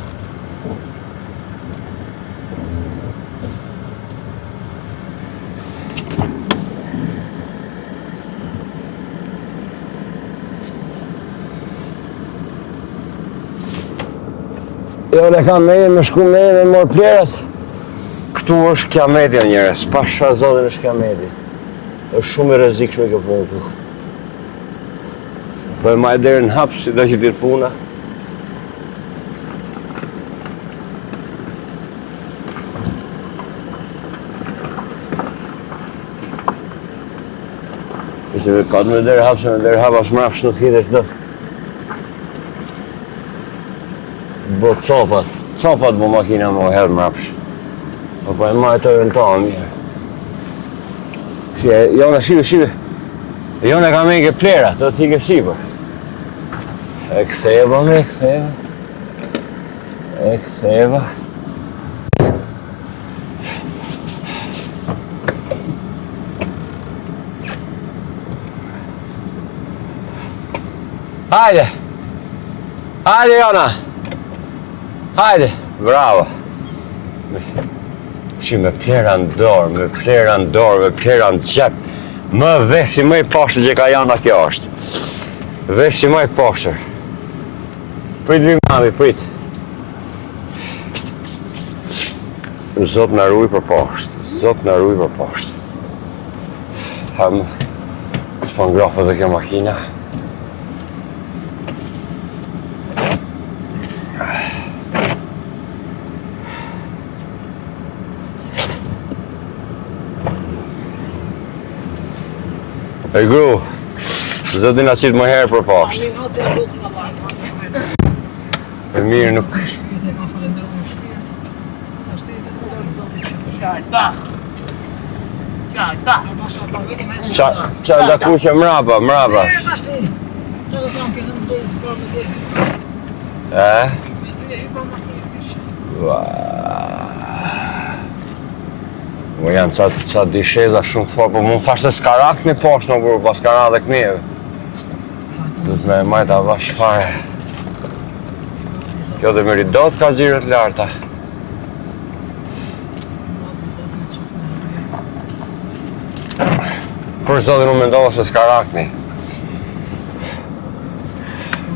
Jo, ne kam me shku me morë plerat. Këtu është kiameti njerës, pasha zotin është kiameti. është shumë e rrezikshme kjo punë këtu. Po e maj deri në hapë si do që dirë puna. Se me katë me deri hapë, se me deri hapë asë mrafsh nuk hitesh do. Bo copat bo makina mo herë mrafsh. Po e maj të rëntohë mirë. Jona, shive. Jona ka me ke plera, do t'i ke sipër. E ktheva. Hajde Jona. Hajde, bravo. Me plera në dorë, me plera në qep. Më vesi më i poshtër që ka Jona kjo është. Vesi më i poshtër. Prit mami, prit. Zot në ruj për poshtë. Ham s'pangrafët dhe kjo makina. E gru, Zoti na qit më herë për poshtë. Amin, atë e lutën Allah, shpirë. E mirë nuk. Shpirë e ka falenderuar shpirë. Ashtë e të lutën Zotit që Masha Allah, vini me në Qa da kuqe mrapa. Ashtë Qa do kam këtë më dojë së me dhe Me zdi e hypa më të kërshë Mo janë qa disheza shumë fort, po mund thash se s'ka rak një poshtë në burë, pas ka ra dhe këmjeve. Du të me majta vash fare. Kjo dhe mëri do të ka gjirët larta. Për zotin unë mendova se s'ka rak një.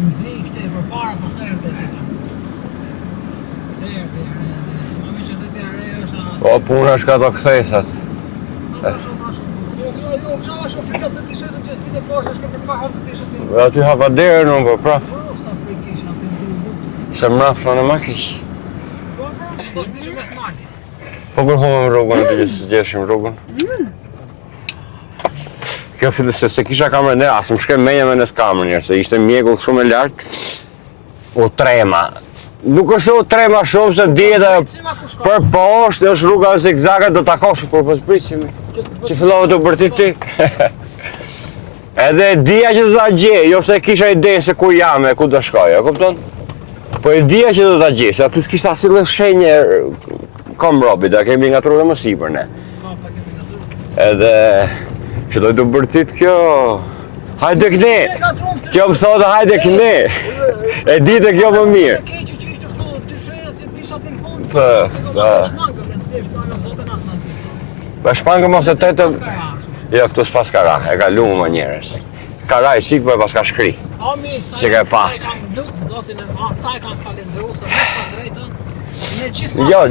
Unë zi këte për para, pas e rëtë e Mami që të të re është a... O, puna është ka të kthesat. Jo, gjava shumë frikat të tishtë që s'pite poshtë është për pa hapë të tishtë të... Dhe aty hapa derën unë, po prap. Sa frikisht aty në duhu. Se mrap shonë e ma kish. Po, s'do të tishtë mes mali. Po kur humëm rrugën aty që s'gjeshim rrugën. Kjo fillu se kisha kamerën e asë më shke menja me në s'kamerën njerë, se ishte mjekull shumë e lartë. U trema. Nuk është u trema shumë se djeta për poshtë është rruga zigzagat do t'akosh kur po s'prishimi. Që fillove të bërtit ti. Edhe dija që do t'a gje, jo se kisha idenë se ku jam e ku do shkoj, e kupton? Po e dija që do t'a gje, se aty s'kishta asillë shenje kom robi, da kemi nga tru dhe më sipër ne. Edhe filloj të bërtit kjo... Hajde këne! Kjo më thotë hajde këne! E dite kjo më mirë. Për shpangë mos e të... Jo, këtu s'pas ka ra, e ka lumë më njerës. Ka ra i sikë për pas ka shkri. Që ka e pastë. Jo,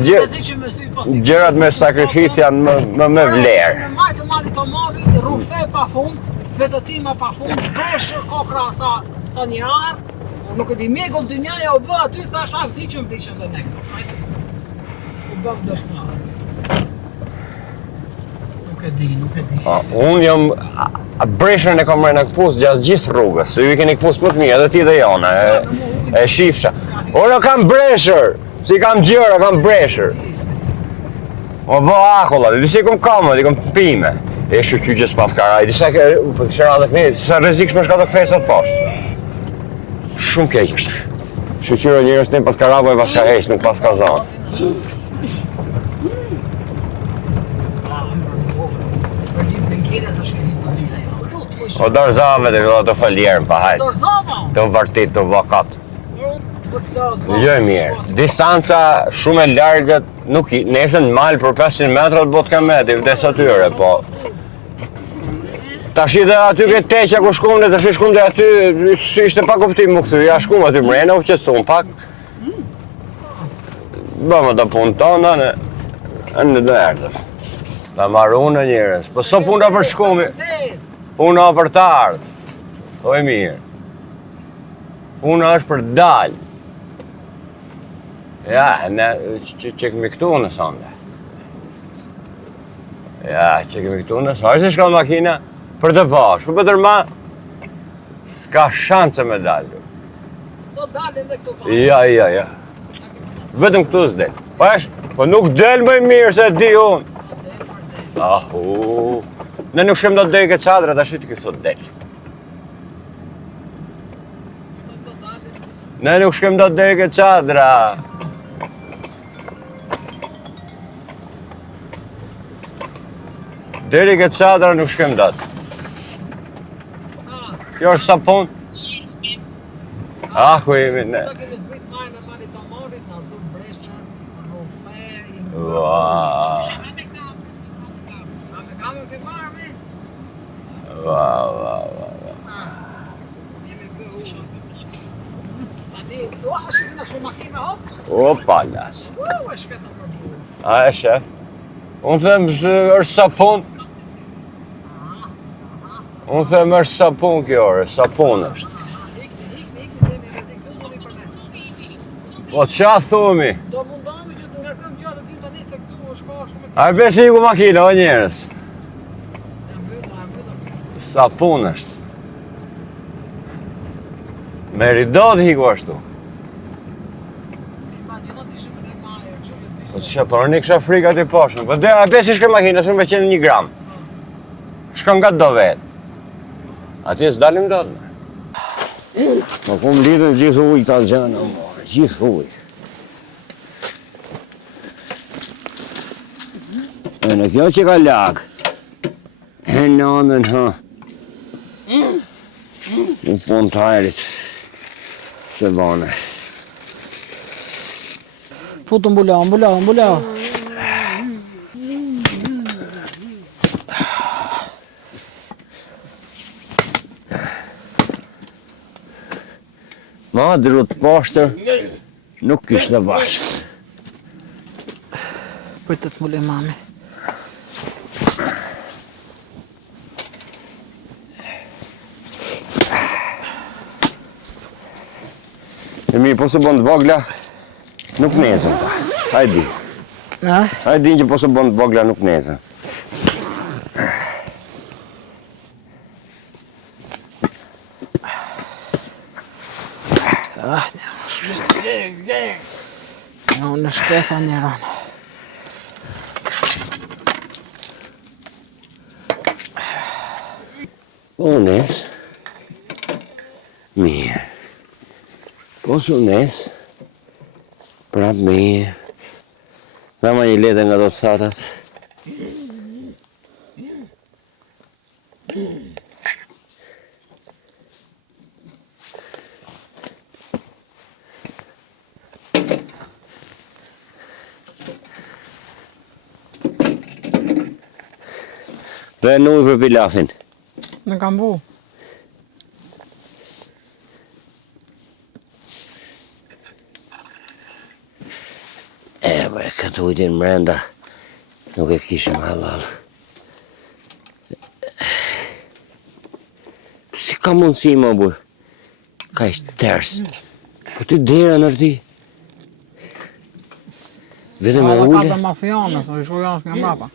gjërat me sakrificë janë më vlerë. Majtë mali të mari, rufe pa fund, vetëtima pa fund, preshë kokra sa një arë, nuk e di mjegull dy njaja u bë aty, thash a vdiqëm dhe ne këto. U bëm dëshmarët. Nuk e di. Unë jam breshën e kam rejnë në këpus gjatë gjithë rrugës, se ju i keni këpus më të mirë, edhe ti dhe jona, e shifsha. Unë kam breshër, si kam gjëra, kam breshër. O bë akulla, disi kom kamë, di kom pime. E shqy gjithë pas karaj, disa këshera dhe këni, disa rezikshme shka të kthesat poshtë. Shumë keq është. Shqyqyre njërës një pas karaj, pas ka heq, nuk pas ka zonë. O dorë zave dhe vëllat të faljerën pa hajtë. Të vërtit, të vakat. Gjë e mirë. Distanca shumë e largët, nuk nesën malë për 500 metra të botë kamet, i vdes atyre, po... Tash dhe aty këtë teqja ku shkum dhe tash shkum dhe aty, ishte pa kuptim më këthy, ja shkum aty mrena, u qëtësun pak. Bëmë të punë tonë, në dhe erdhëm. S'ta marru në njërës, po so puna për shkumi, puna për të ardhë, o e mirë. Puna është për dalë. Ja, që kemi këtu në sonde. Ja, që kemi këtu në sonde. Arë se shka makina? Për të pash, për tërma, s'ka shanse me dalë. Do dalë dhe këtu pa. Ja. Vetëm këtu s'del. Po nuk del më mirë se di unë. Ne nuk shem do të dojë këtë qadra, ta shqyti këtë del. Ne nuk shem do të dojë këtë qadra. Deri këtë qadra nuk shem do të. Kjo është sapun? Ku jemi ne? Sa kemi zbrit majnë e mali të marit, nga zdo breshqën, rufe, jemi... Wow. Kamë ke marë me? Wow. Jemi bëhu. Ati, ashtë si në shumë makina hopë? Opa, lasë. E shketa për burë. A e shef? Unë them është sapun. Unë them është sapun kjo orë, sapun është. Ikni, zemi reziklu, do mi për ne. Po qa thumi? Do mundohemi që të ngarkëm gjatë të tim të një se këtu është ka shumë e... A e besi ku makina, o njerës? Jam bëdo. Sapun është. Meri do të hiku ashtu. Imagjino të ishim në majë, që vetë Po s'ka parë, ne kisha frika të poshtë. Po dhe a besi shkë makinë, s'më qenë 1 gram. Shkon nga do vetë. Atje s'dalim dot. Po kum lidhen gjithë ujë ta gjëna, gjithë ujë. E në kjo që ka lak. E nëmën, ha. Në pun të ajerit. Se bane. Futu mbulao. Madru të poshtër nuk kishte bashkë. Për të mbule mami. E mirë, po se bën të vogla, nuk nezën ta. Hajdi. Hajdi që po se bën të vogla nuk nezën. Në shkreta njëron. Po nes. Mirë. Po su nes. Prap mirë. Dha ma një letë nga do të thatat. Dhe në ujë për pilafin. Në kam bu. Bre, këtë ujtin mrenda, nuk e kishim halal. Si ka mundësi më burë? Ka ishtë tërës. Po ti dera nërti. Vetëm e Ka ule. të masjanës, në shku janës nga mrapa.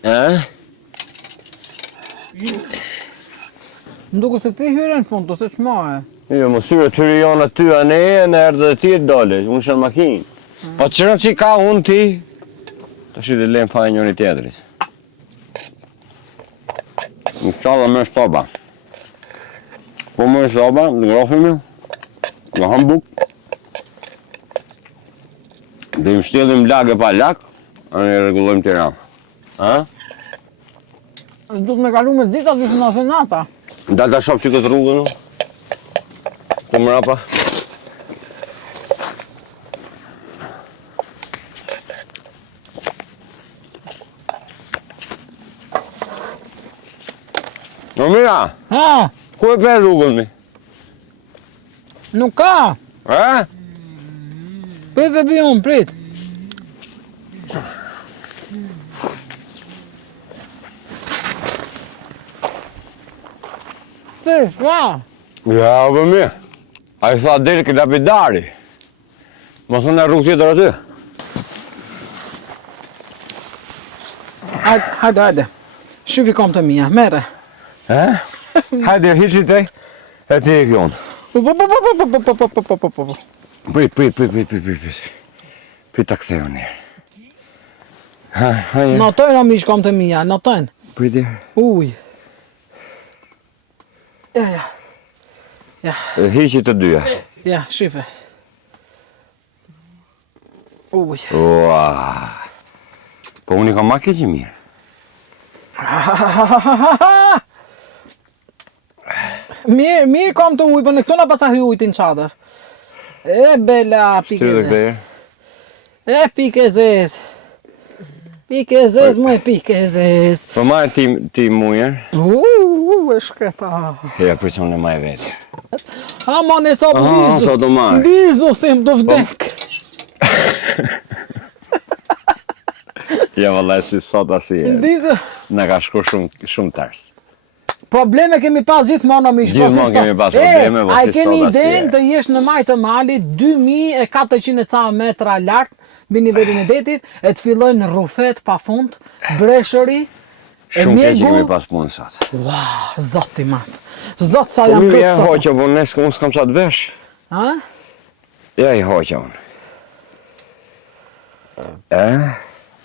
Më duke se ti hyre në fund, të se qmare. Jo, më syre të hyre janë aty, a ne e në erdhe dhe ti e dole, unë shënë makinë. Po qërën që ka unë ti, të shi dhe lejmë fajnë njëri tjetërit. Në qalla me shtoba. Po me shtoba, në grofim ju, në hambuk. Dhe im shtjellim lagë pa lak, a ne regullojmë tira. Du të me kalu me dita të shë nëse nata. Ndalë ta shop që këtë rrugën, ku mrapa. Në mira, Ha, ku e për rrugën mi? nuk ka. Për se vi unë, prit. Ti, shka? Ja, për mi. A i tha delë këtë lapidari. Më thënë e rrugë tjetër aty. Hajde. Shuvi kom të mija, mere. Hajde, hiqi te, e ti e kjonë. Prit. Prit të ktheu njerë. Notojnë o mish kom të mija, notojnë. Priti. Uj. Ja. Hiqi të dyja. Ja, shife. Uj. Ua. Po unë i kam makë që mirë. Mirë kom të uj, për në këto në pasa hy ujtin qadër. E bela, pike zez. E pike zez. Pike zez, më e pike zez. Po marë ti mujer. E shkreta. Ja, për që unë e maj vetë. Ha, ma në sa për dizu. Sa do marë. Dizu, se më do vdek. Ja, vëllaj, si sot asi e. Dizu. Në ka shku shumë tërës. Probleme kemi pas gjithmonë mish. Gjithmonë kemi pas probleme, po a si keni sot idenë asje. të jesh në majtë të malit 2400 ca metra lart mbi nivelin e detit, e të fillojnë rrufet pa fund, breshëri, e Shumë keq kemi mjegull. pas punë sot. Wow, zot i mat. Zot sa Po jam mirë, këtë sot. hoqë, po unë s'kam qatë vesh. Ha? Ja I hoqa unë.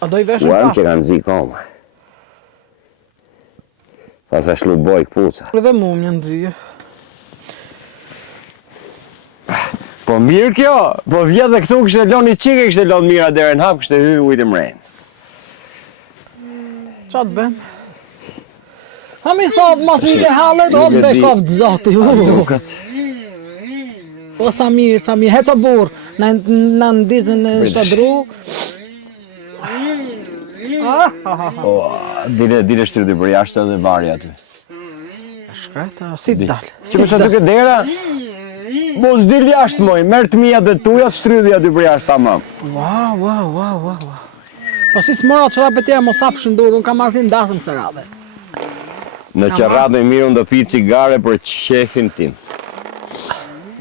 A do I veshën Uam pa? që kanë zi koma. Pas a shlu boj këpuca. Edhe mu më një nëzije. Po mirë kjo, po vjetë dhe këtu kështë e loni qike, kështë e loni mira dhere në hap, kështë e hy ujtë mrejnë. Qa të ben? Ha mi sa mas një ke halet, o të bekov të zati. O sa mirë, heca burë, në ndizën në shtadru. Dire shtryti për jashtë dhe bari aty. Shkreta, si të dalë. Që përsa të këtë dera, mo s'dil jashtë moj, merë të mija dhe tuja, shtryti aty për jashtë tamam. Wow. Po si s'mora të qërape tjera më thapë shëndurë, unë kam marrë si ndasëm së radhe. Në qëratë e mirë unë do pi cigare për qefin tim.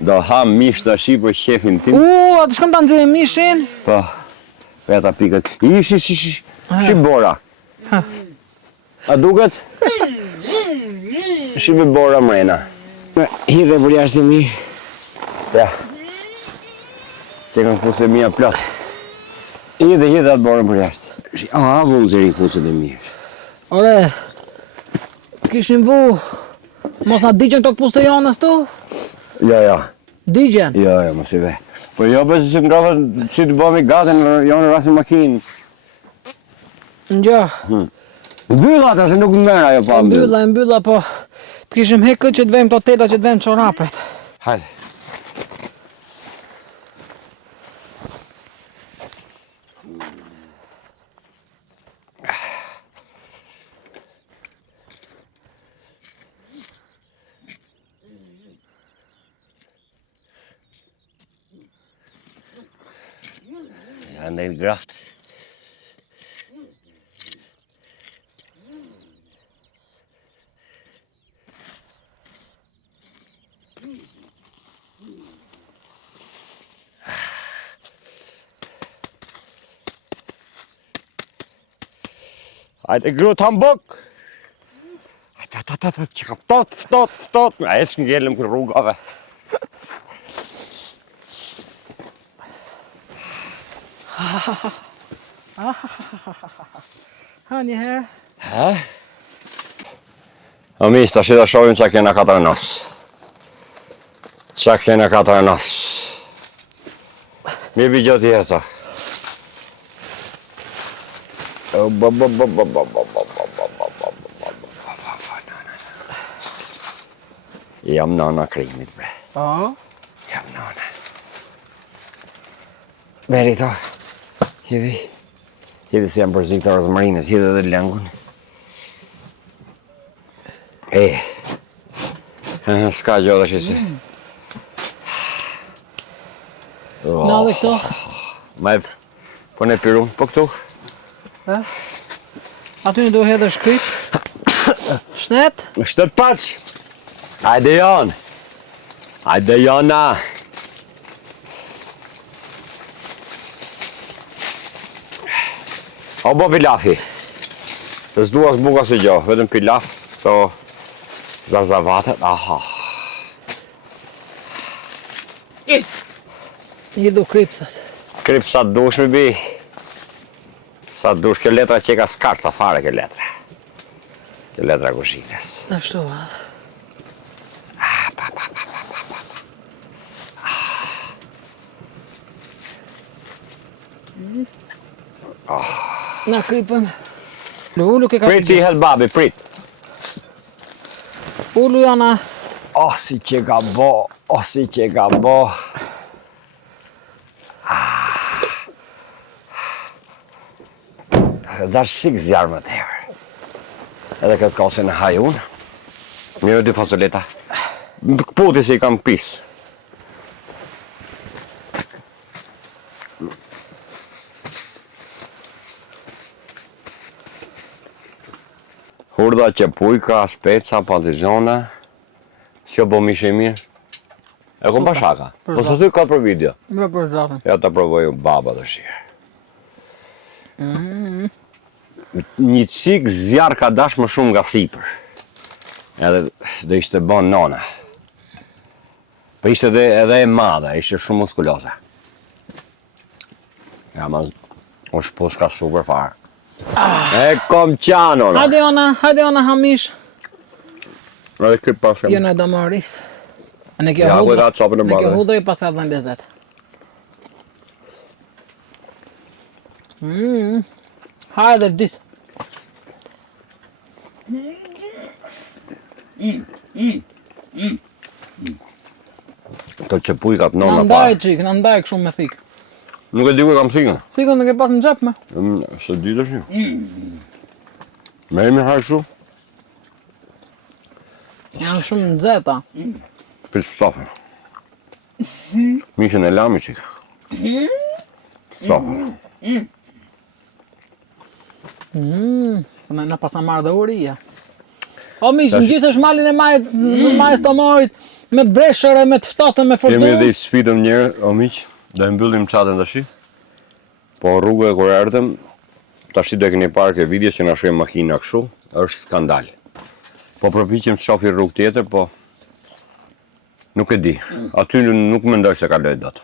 Do ham mish të ashi për qefin tim. A të shkëm të nëzirë mishin? Po, veta pikët. Ish, bora. A duket? Shive bora mrena. Hidhe për jashtë e mirë. Ja. Që kanë pusë e mija plot. Hidhe atë borën për jashtë. Vullë zëri pusët e mirë. Ore, kishin vu, mos na digjen këto pusë të janës tu? Ja. Digjen? Jo, mos I ve. Po jo përse që ngrova që të bëmi gatën, jo në rasin makinë. Ngjo. Mbylla ata se nuk më merr ajo pa mbyll. Mbylla, po të kishim hekë që të vejmë të tela, që të vejmë çorapet. Hajde. Ja, ndaj graft. Hajde gru të hambuk! Hajde, që ka ftot! A esë ngellëm kër rrugave. Ha njëherë. Ha? O mish, tash da shohim qa kena 4 nos. Qa kena 4 nos. Mi bi gjotë jeta. Jam nana krimit, bre. Jam nana. Beri to. Hidhi si jam përzik të rozmarinës, hidhi dhe lëngun. S'ka gjo dhe shisi. Na dhe këto? Po ne pirum, po këtu. Aty në do hedhe shkryp. Shnet? Shtet paq. Hajde janë. Hajde jana. O bo pilafi. Të s'dua s'buka si gjo, vetëm pilaf, to zarzavatet, Hidhu krypsat. Kryp sa dush mi bi. Sa dush, kjo letra që ka skartë sa fare kjo letra. Kjo letra kushites. Ashtu, ha? Na krypën. Ullu ke ka Prit si hel babi, prit. Ullu jana. O si që ka bo. Dash qik zjarë më tepër. Edhe këtë kose në hajun. Mirë dy fasoleta. Këputi si I kam pis. Hurda që pujka, speca, patizona. Që bo mishe mirë. E kom pa shaka. Po së thuj ka për video. Me për zatën. Ja ta provoju baba të shirë. Një qik zjarë ka dash më shumë nga sipër. Edhe dhe ishte bon nona. Po ishte edhe e madhe, ishte shumë muskuloze. Ja, ma është poska super fare. E kom qano, no. Hajde ona hamish. Edhe këtë paskëm. Jo në do moris. Në kjo Ja, hudhër. kujta copën e Në kjo madhe. hudhër i pasat dhe në lezet. Hajde dis. Të që pujkat Në nona ndaj parë. qik, në ndaj këshumë me thikë. Nuk e di ku e kam thikën. Thikën në ke pas në gjep me. Se di të shumë. Merimi hajë shu, Janë shumë nxehta. për stofën. Mishën e lami qik. Stofën. Në pasa marrë dhe uria. O mish, në gjithë është malin e majës të mojt, me breshëre, me të ftatën, me Kemi edhe fordun. i sfidëm njerë, o miq, do e mbyllim çatën tash. Po rrugë e kur erdhëm, tash do e keni parë ke videos që na shkojnë makina kështu, është skandal. Po përpiqem të shofi rrugë tjetër, po nuk e di. Aty nuk mendoj se kaloj dot.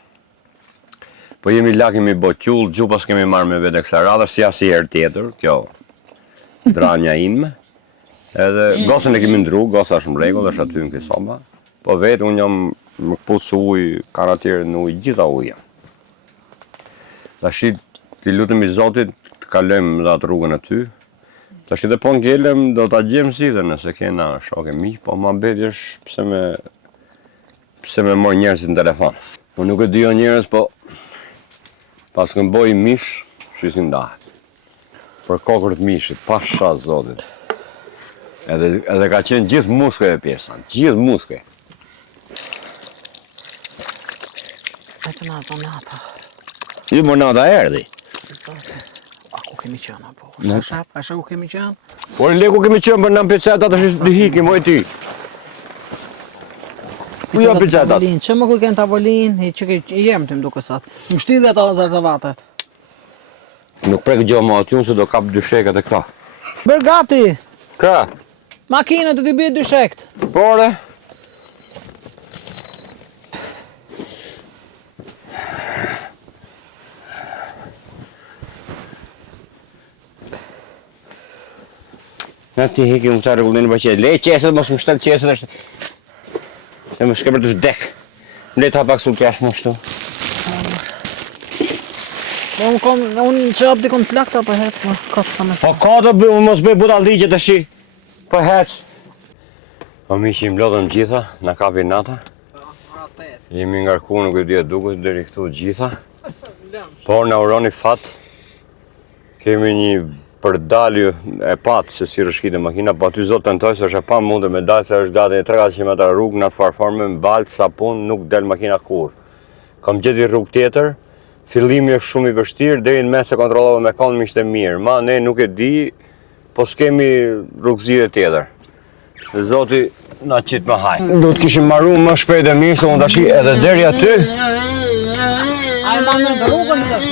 Po jemi lakimi boqull, gjupas kemi marrë me vete kësa radhë, si as herë tjetër, kjo dranja inme. Edhe gosën e kemi ndru, gosa është në rregull, është aty në kësoba. Po vetë unë jam më këpucë ujë, kanë atyre në ujë, gjitha ujë. Tash ti lutemi Zotit të kalojmë dhe atë rrugën aty. Tash edhe po ngelem, do ta gjem si dhe nëse kena shokë miq, po ma beti është pse me mor njerëzit në telefon. Po nuk e di jo njerëz, po pas këmboj mish, shisin ndahet. Për kokërt mishit, pasha Zotit. Edhe ka qenë gjithë muskë e pjesa, gjithë muskë. E që na zonata. Ju më nata erdi. A ku kemi qenë, apo? A shë ku kemi qenë? Por le ku kemi qenë për në pecet, atë është të hikim, oj ti. Ku jo pecet atë? Që më ku kënë tavolin, që ke jem të më duke sat. Më shti dhe ato zarzavatet. Nuk prek gjo më aty, unë se do kap dy sheket e këta. Bërë gati, Ka? makinë të t'i bje 2 shekt. Pore? Në ti heki më të regullinë për qesë. Le qesët, mos më shtel qesët është. Se më shke për të vdek. Le të hapak sul kesh më shtu. Unë që abdi kom plakta për hec më, kotë sa me Po ka të bëj, mos bëj budalligje të shi. Po hec. Po mi që i mlodhëm gjitha, na kapi nata. Jemi ngarku, nuk e di e duket, deri këtu gjitha. Por na uroni fat. Kemi një përdalje e patë se si rëshkite makina, po aty zot tentoj se është e pa mundë me dalë, se është gati 3 km rrugë në atë farforme, në baltë, sapun, nuk del makina kur. Kam gjeti rrugë tjetër, fillimi është shumë i vështirë, deri në mes e kontrollova me kon më ishte mirë. Ma ne nuk e di, po s'kemi rrugëzire tjetër. Zoti na qit më haj. Do të kishim marru më shpejt e mirë, se unë tash edhe deri aty. Ai ma me rrugën të tash.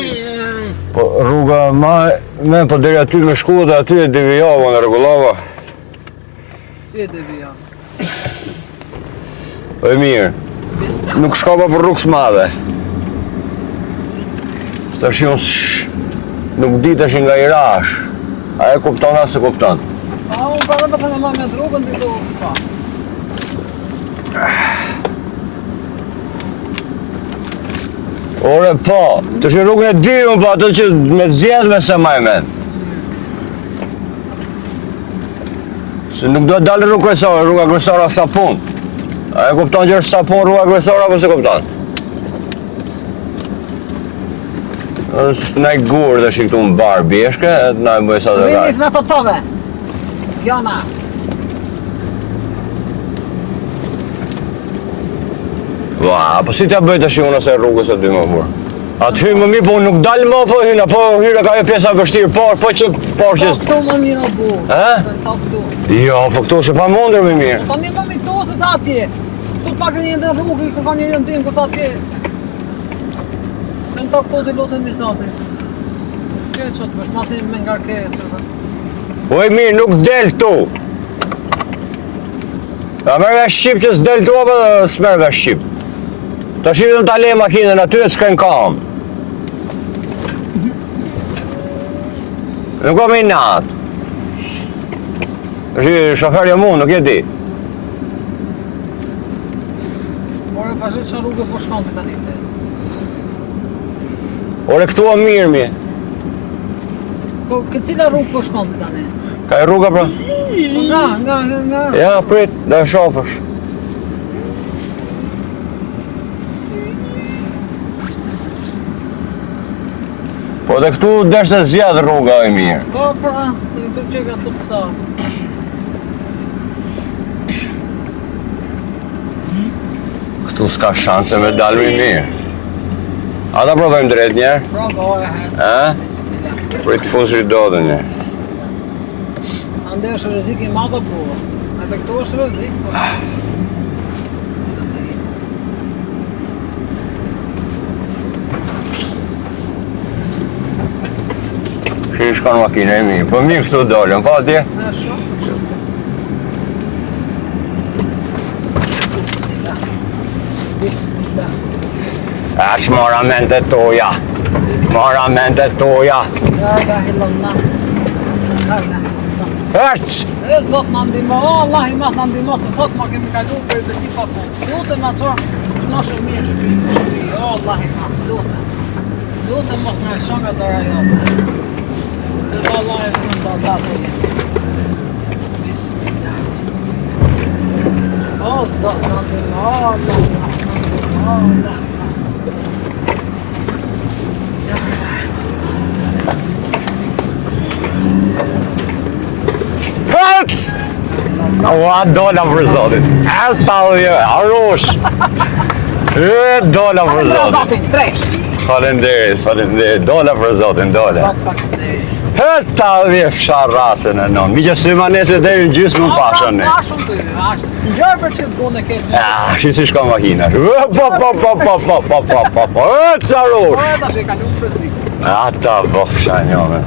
Po rruga me po deri aty me shku dhe aty e devijova, në rregullova. Si e devija? Po e mirë. Nuk shkova për rrugë s'madhe. Tash unë nuk di tash nga i rash. A e kupton as e kupton? A unë pa dhe për të me ma me rrugën të do pa. Ore po, të shi rrugën e di unë po ato që me zjedh me se maj men. Se nuk do të dalë rrugë kryesore, rruga kryesore sapun. A e kupton që është sapun rruga kryesore apo se kupton? është na i gurë dhe shi këtu në barë bjeshke, e na e bëj sa dhe Vinis rajtë. në të tove. Jona. Va, po si t'ja bëj të shi unë ose rrugës e dy më burë? Aty më mi, po nuk dalë më, po hyna, po hyra ka e pjesa vështirë, po që porshës. Këtu më mirë o bu. Ha? Ta këtu. Jo, po këtu është pa mundër më mirë. Ta një më mi këtu ose ta atje. Tu pak të një dhe rrugë, ku ka një në tim, ku ta atje. Në ta këtu të lutën mizatit. Kjo e qëtë bësh, masi me ngarkesë. Po e mirë, nuk del këtu. A merë vesh Shqip që s'del këtu, apo s'merë vesh Shqip? Ta shifëm ta le makinën aty e shkojnë kam. Nuk kam i natë. Është shoferja mu, nuk e di. Ore, vazhdo që rrugë po shkon të tani te. Ore këtu a mirë mi. Po, këtë cila rrugë po shkon të tani? Ka e rruga pra? Nga. Ja, prit, dhe shofësh. Po dhe këtu deshte zjadë rruga e mirë. Po, pra, i të që ka të pësa. Këtu s'ka shanse me dalë më mirë. A ta provojmë drejt njerë? Pra, goja hetë. A? Prit fushri do dhe njerë. Ande është rrezik i madh apo? Edhe këtu është rrezik, po. Që i shkon makine e mirë, po mirë këtu dollën, pa atje? Na shoh. Bismillah. Aq mora mente toja. Mora mente toja. La ilaha illallah. La ilaha illallah. Aq! E Zot na ndihmo, Allah i madh na ndihmo, se sot ma kemi kaluar për besim pa fund. Lutem ato, shnoshë mirë shtëpi. O Allah i madh, lutem. Lutem mos na shon nga dora jote. Se Allah e vjen të Allahu. Bismillah. O Zot na ndihmo, Allah. Hëc! Ua, dola për zotit. As talje, arosh. Dola për zotit. Zotin, tresh. Falenderit. Dola për zotin, dola. Zot falenderit. Hëc talje fshar rasën e non. Mi që sy ma nese dhe në gjysë më pashën ne. Pashën ty, gjërë për që të gune keqe. Shi si shko makina. Hëc arosh. Po edhe që ka një presik. Ata bofsha njome.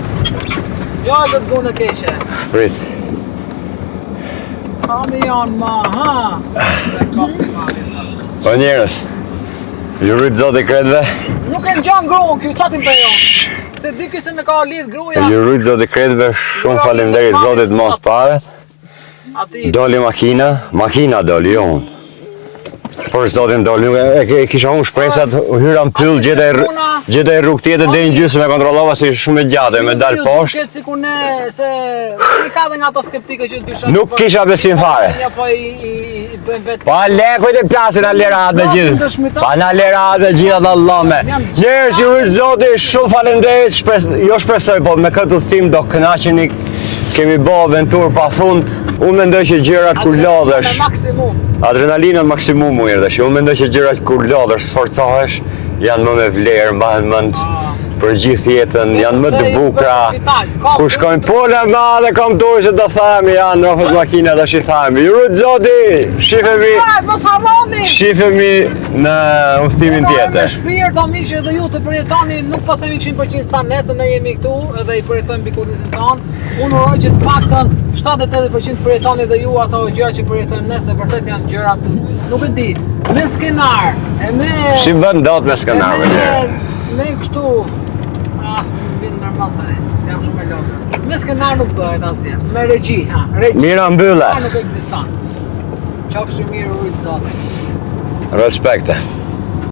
Gjërë të gune keqe. Prit. Kami janë ma, ha? Po njerës, ju rritë zotë i kredve? Nuk e në gjanë gruën, kjo qatin për jonë. Se di këse me ka lidh gruja. Ju rritë zotë i kredve, shumë falemderit zotit mos paret. Ati. Doli makina doli jonë. Por zotin doli, e kisha unë shpresat, hyra në pyll, gjete e rrug tjetër dhe në gjysë me kontrollova si shumë e gjatë, me dalë poshtë. Këtë si ku ne, se i ka dhe nga to skeptike që të dyshon. Nuk kisha besim fare. Ja po i bëjmë vetë. Pa lekojt e plasin a lera atë dhe gjithë. Pa na lera atë dhe gjithë atë allame. Njerës ju rritë zoti, shumë falenderit, jo shpresoj, po me këtë udhtim do kënaqeni, kemi bo aventurë pa fund. Unë mendoj që gjërat kur lodhesh, adrenalinën maksimum u erdhesh. Unë mendoj që gjërat kur lodhesh, sforcohesh, janë më me vlerë, mbahen mend për gjithë jetën, janë më të bukura. Kur shkojnë pola me dhe kam dojë se do thami, janë rrofët makina dhe shi thami. Ju rrëtë zoti, shifemi në udhtimin tjetër. Me shpirë të amiqë edhe ju të përjetoni, nuk po themi 100% sa nesër ne jemi këtu edhe i përjetojmë bikurizin tonë. Unë uroj që të paktën 70-80% përjetoni dhe ju ato gjëra që përjetojmë ne, se vërtet janë gjëra nuk e di, me skenar, e me... Si bën dot me skenar, me kështu... As më bën normal tani, jam shumë e lodhur. Me skenar nuk bëhet asgjë, me regji, ha, regji. Mira mbylla. Nuk ekziston. Qofshi mirë ujtë zotit. Respekte.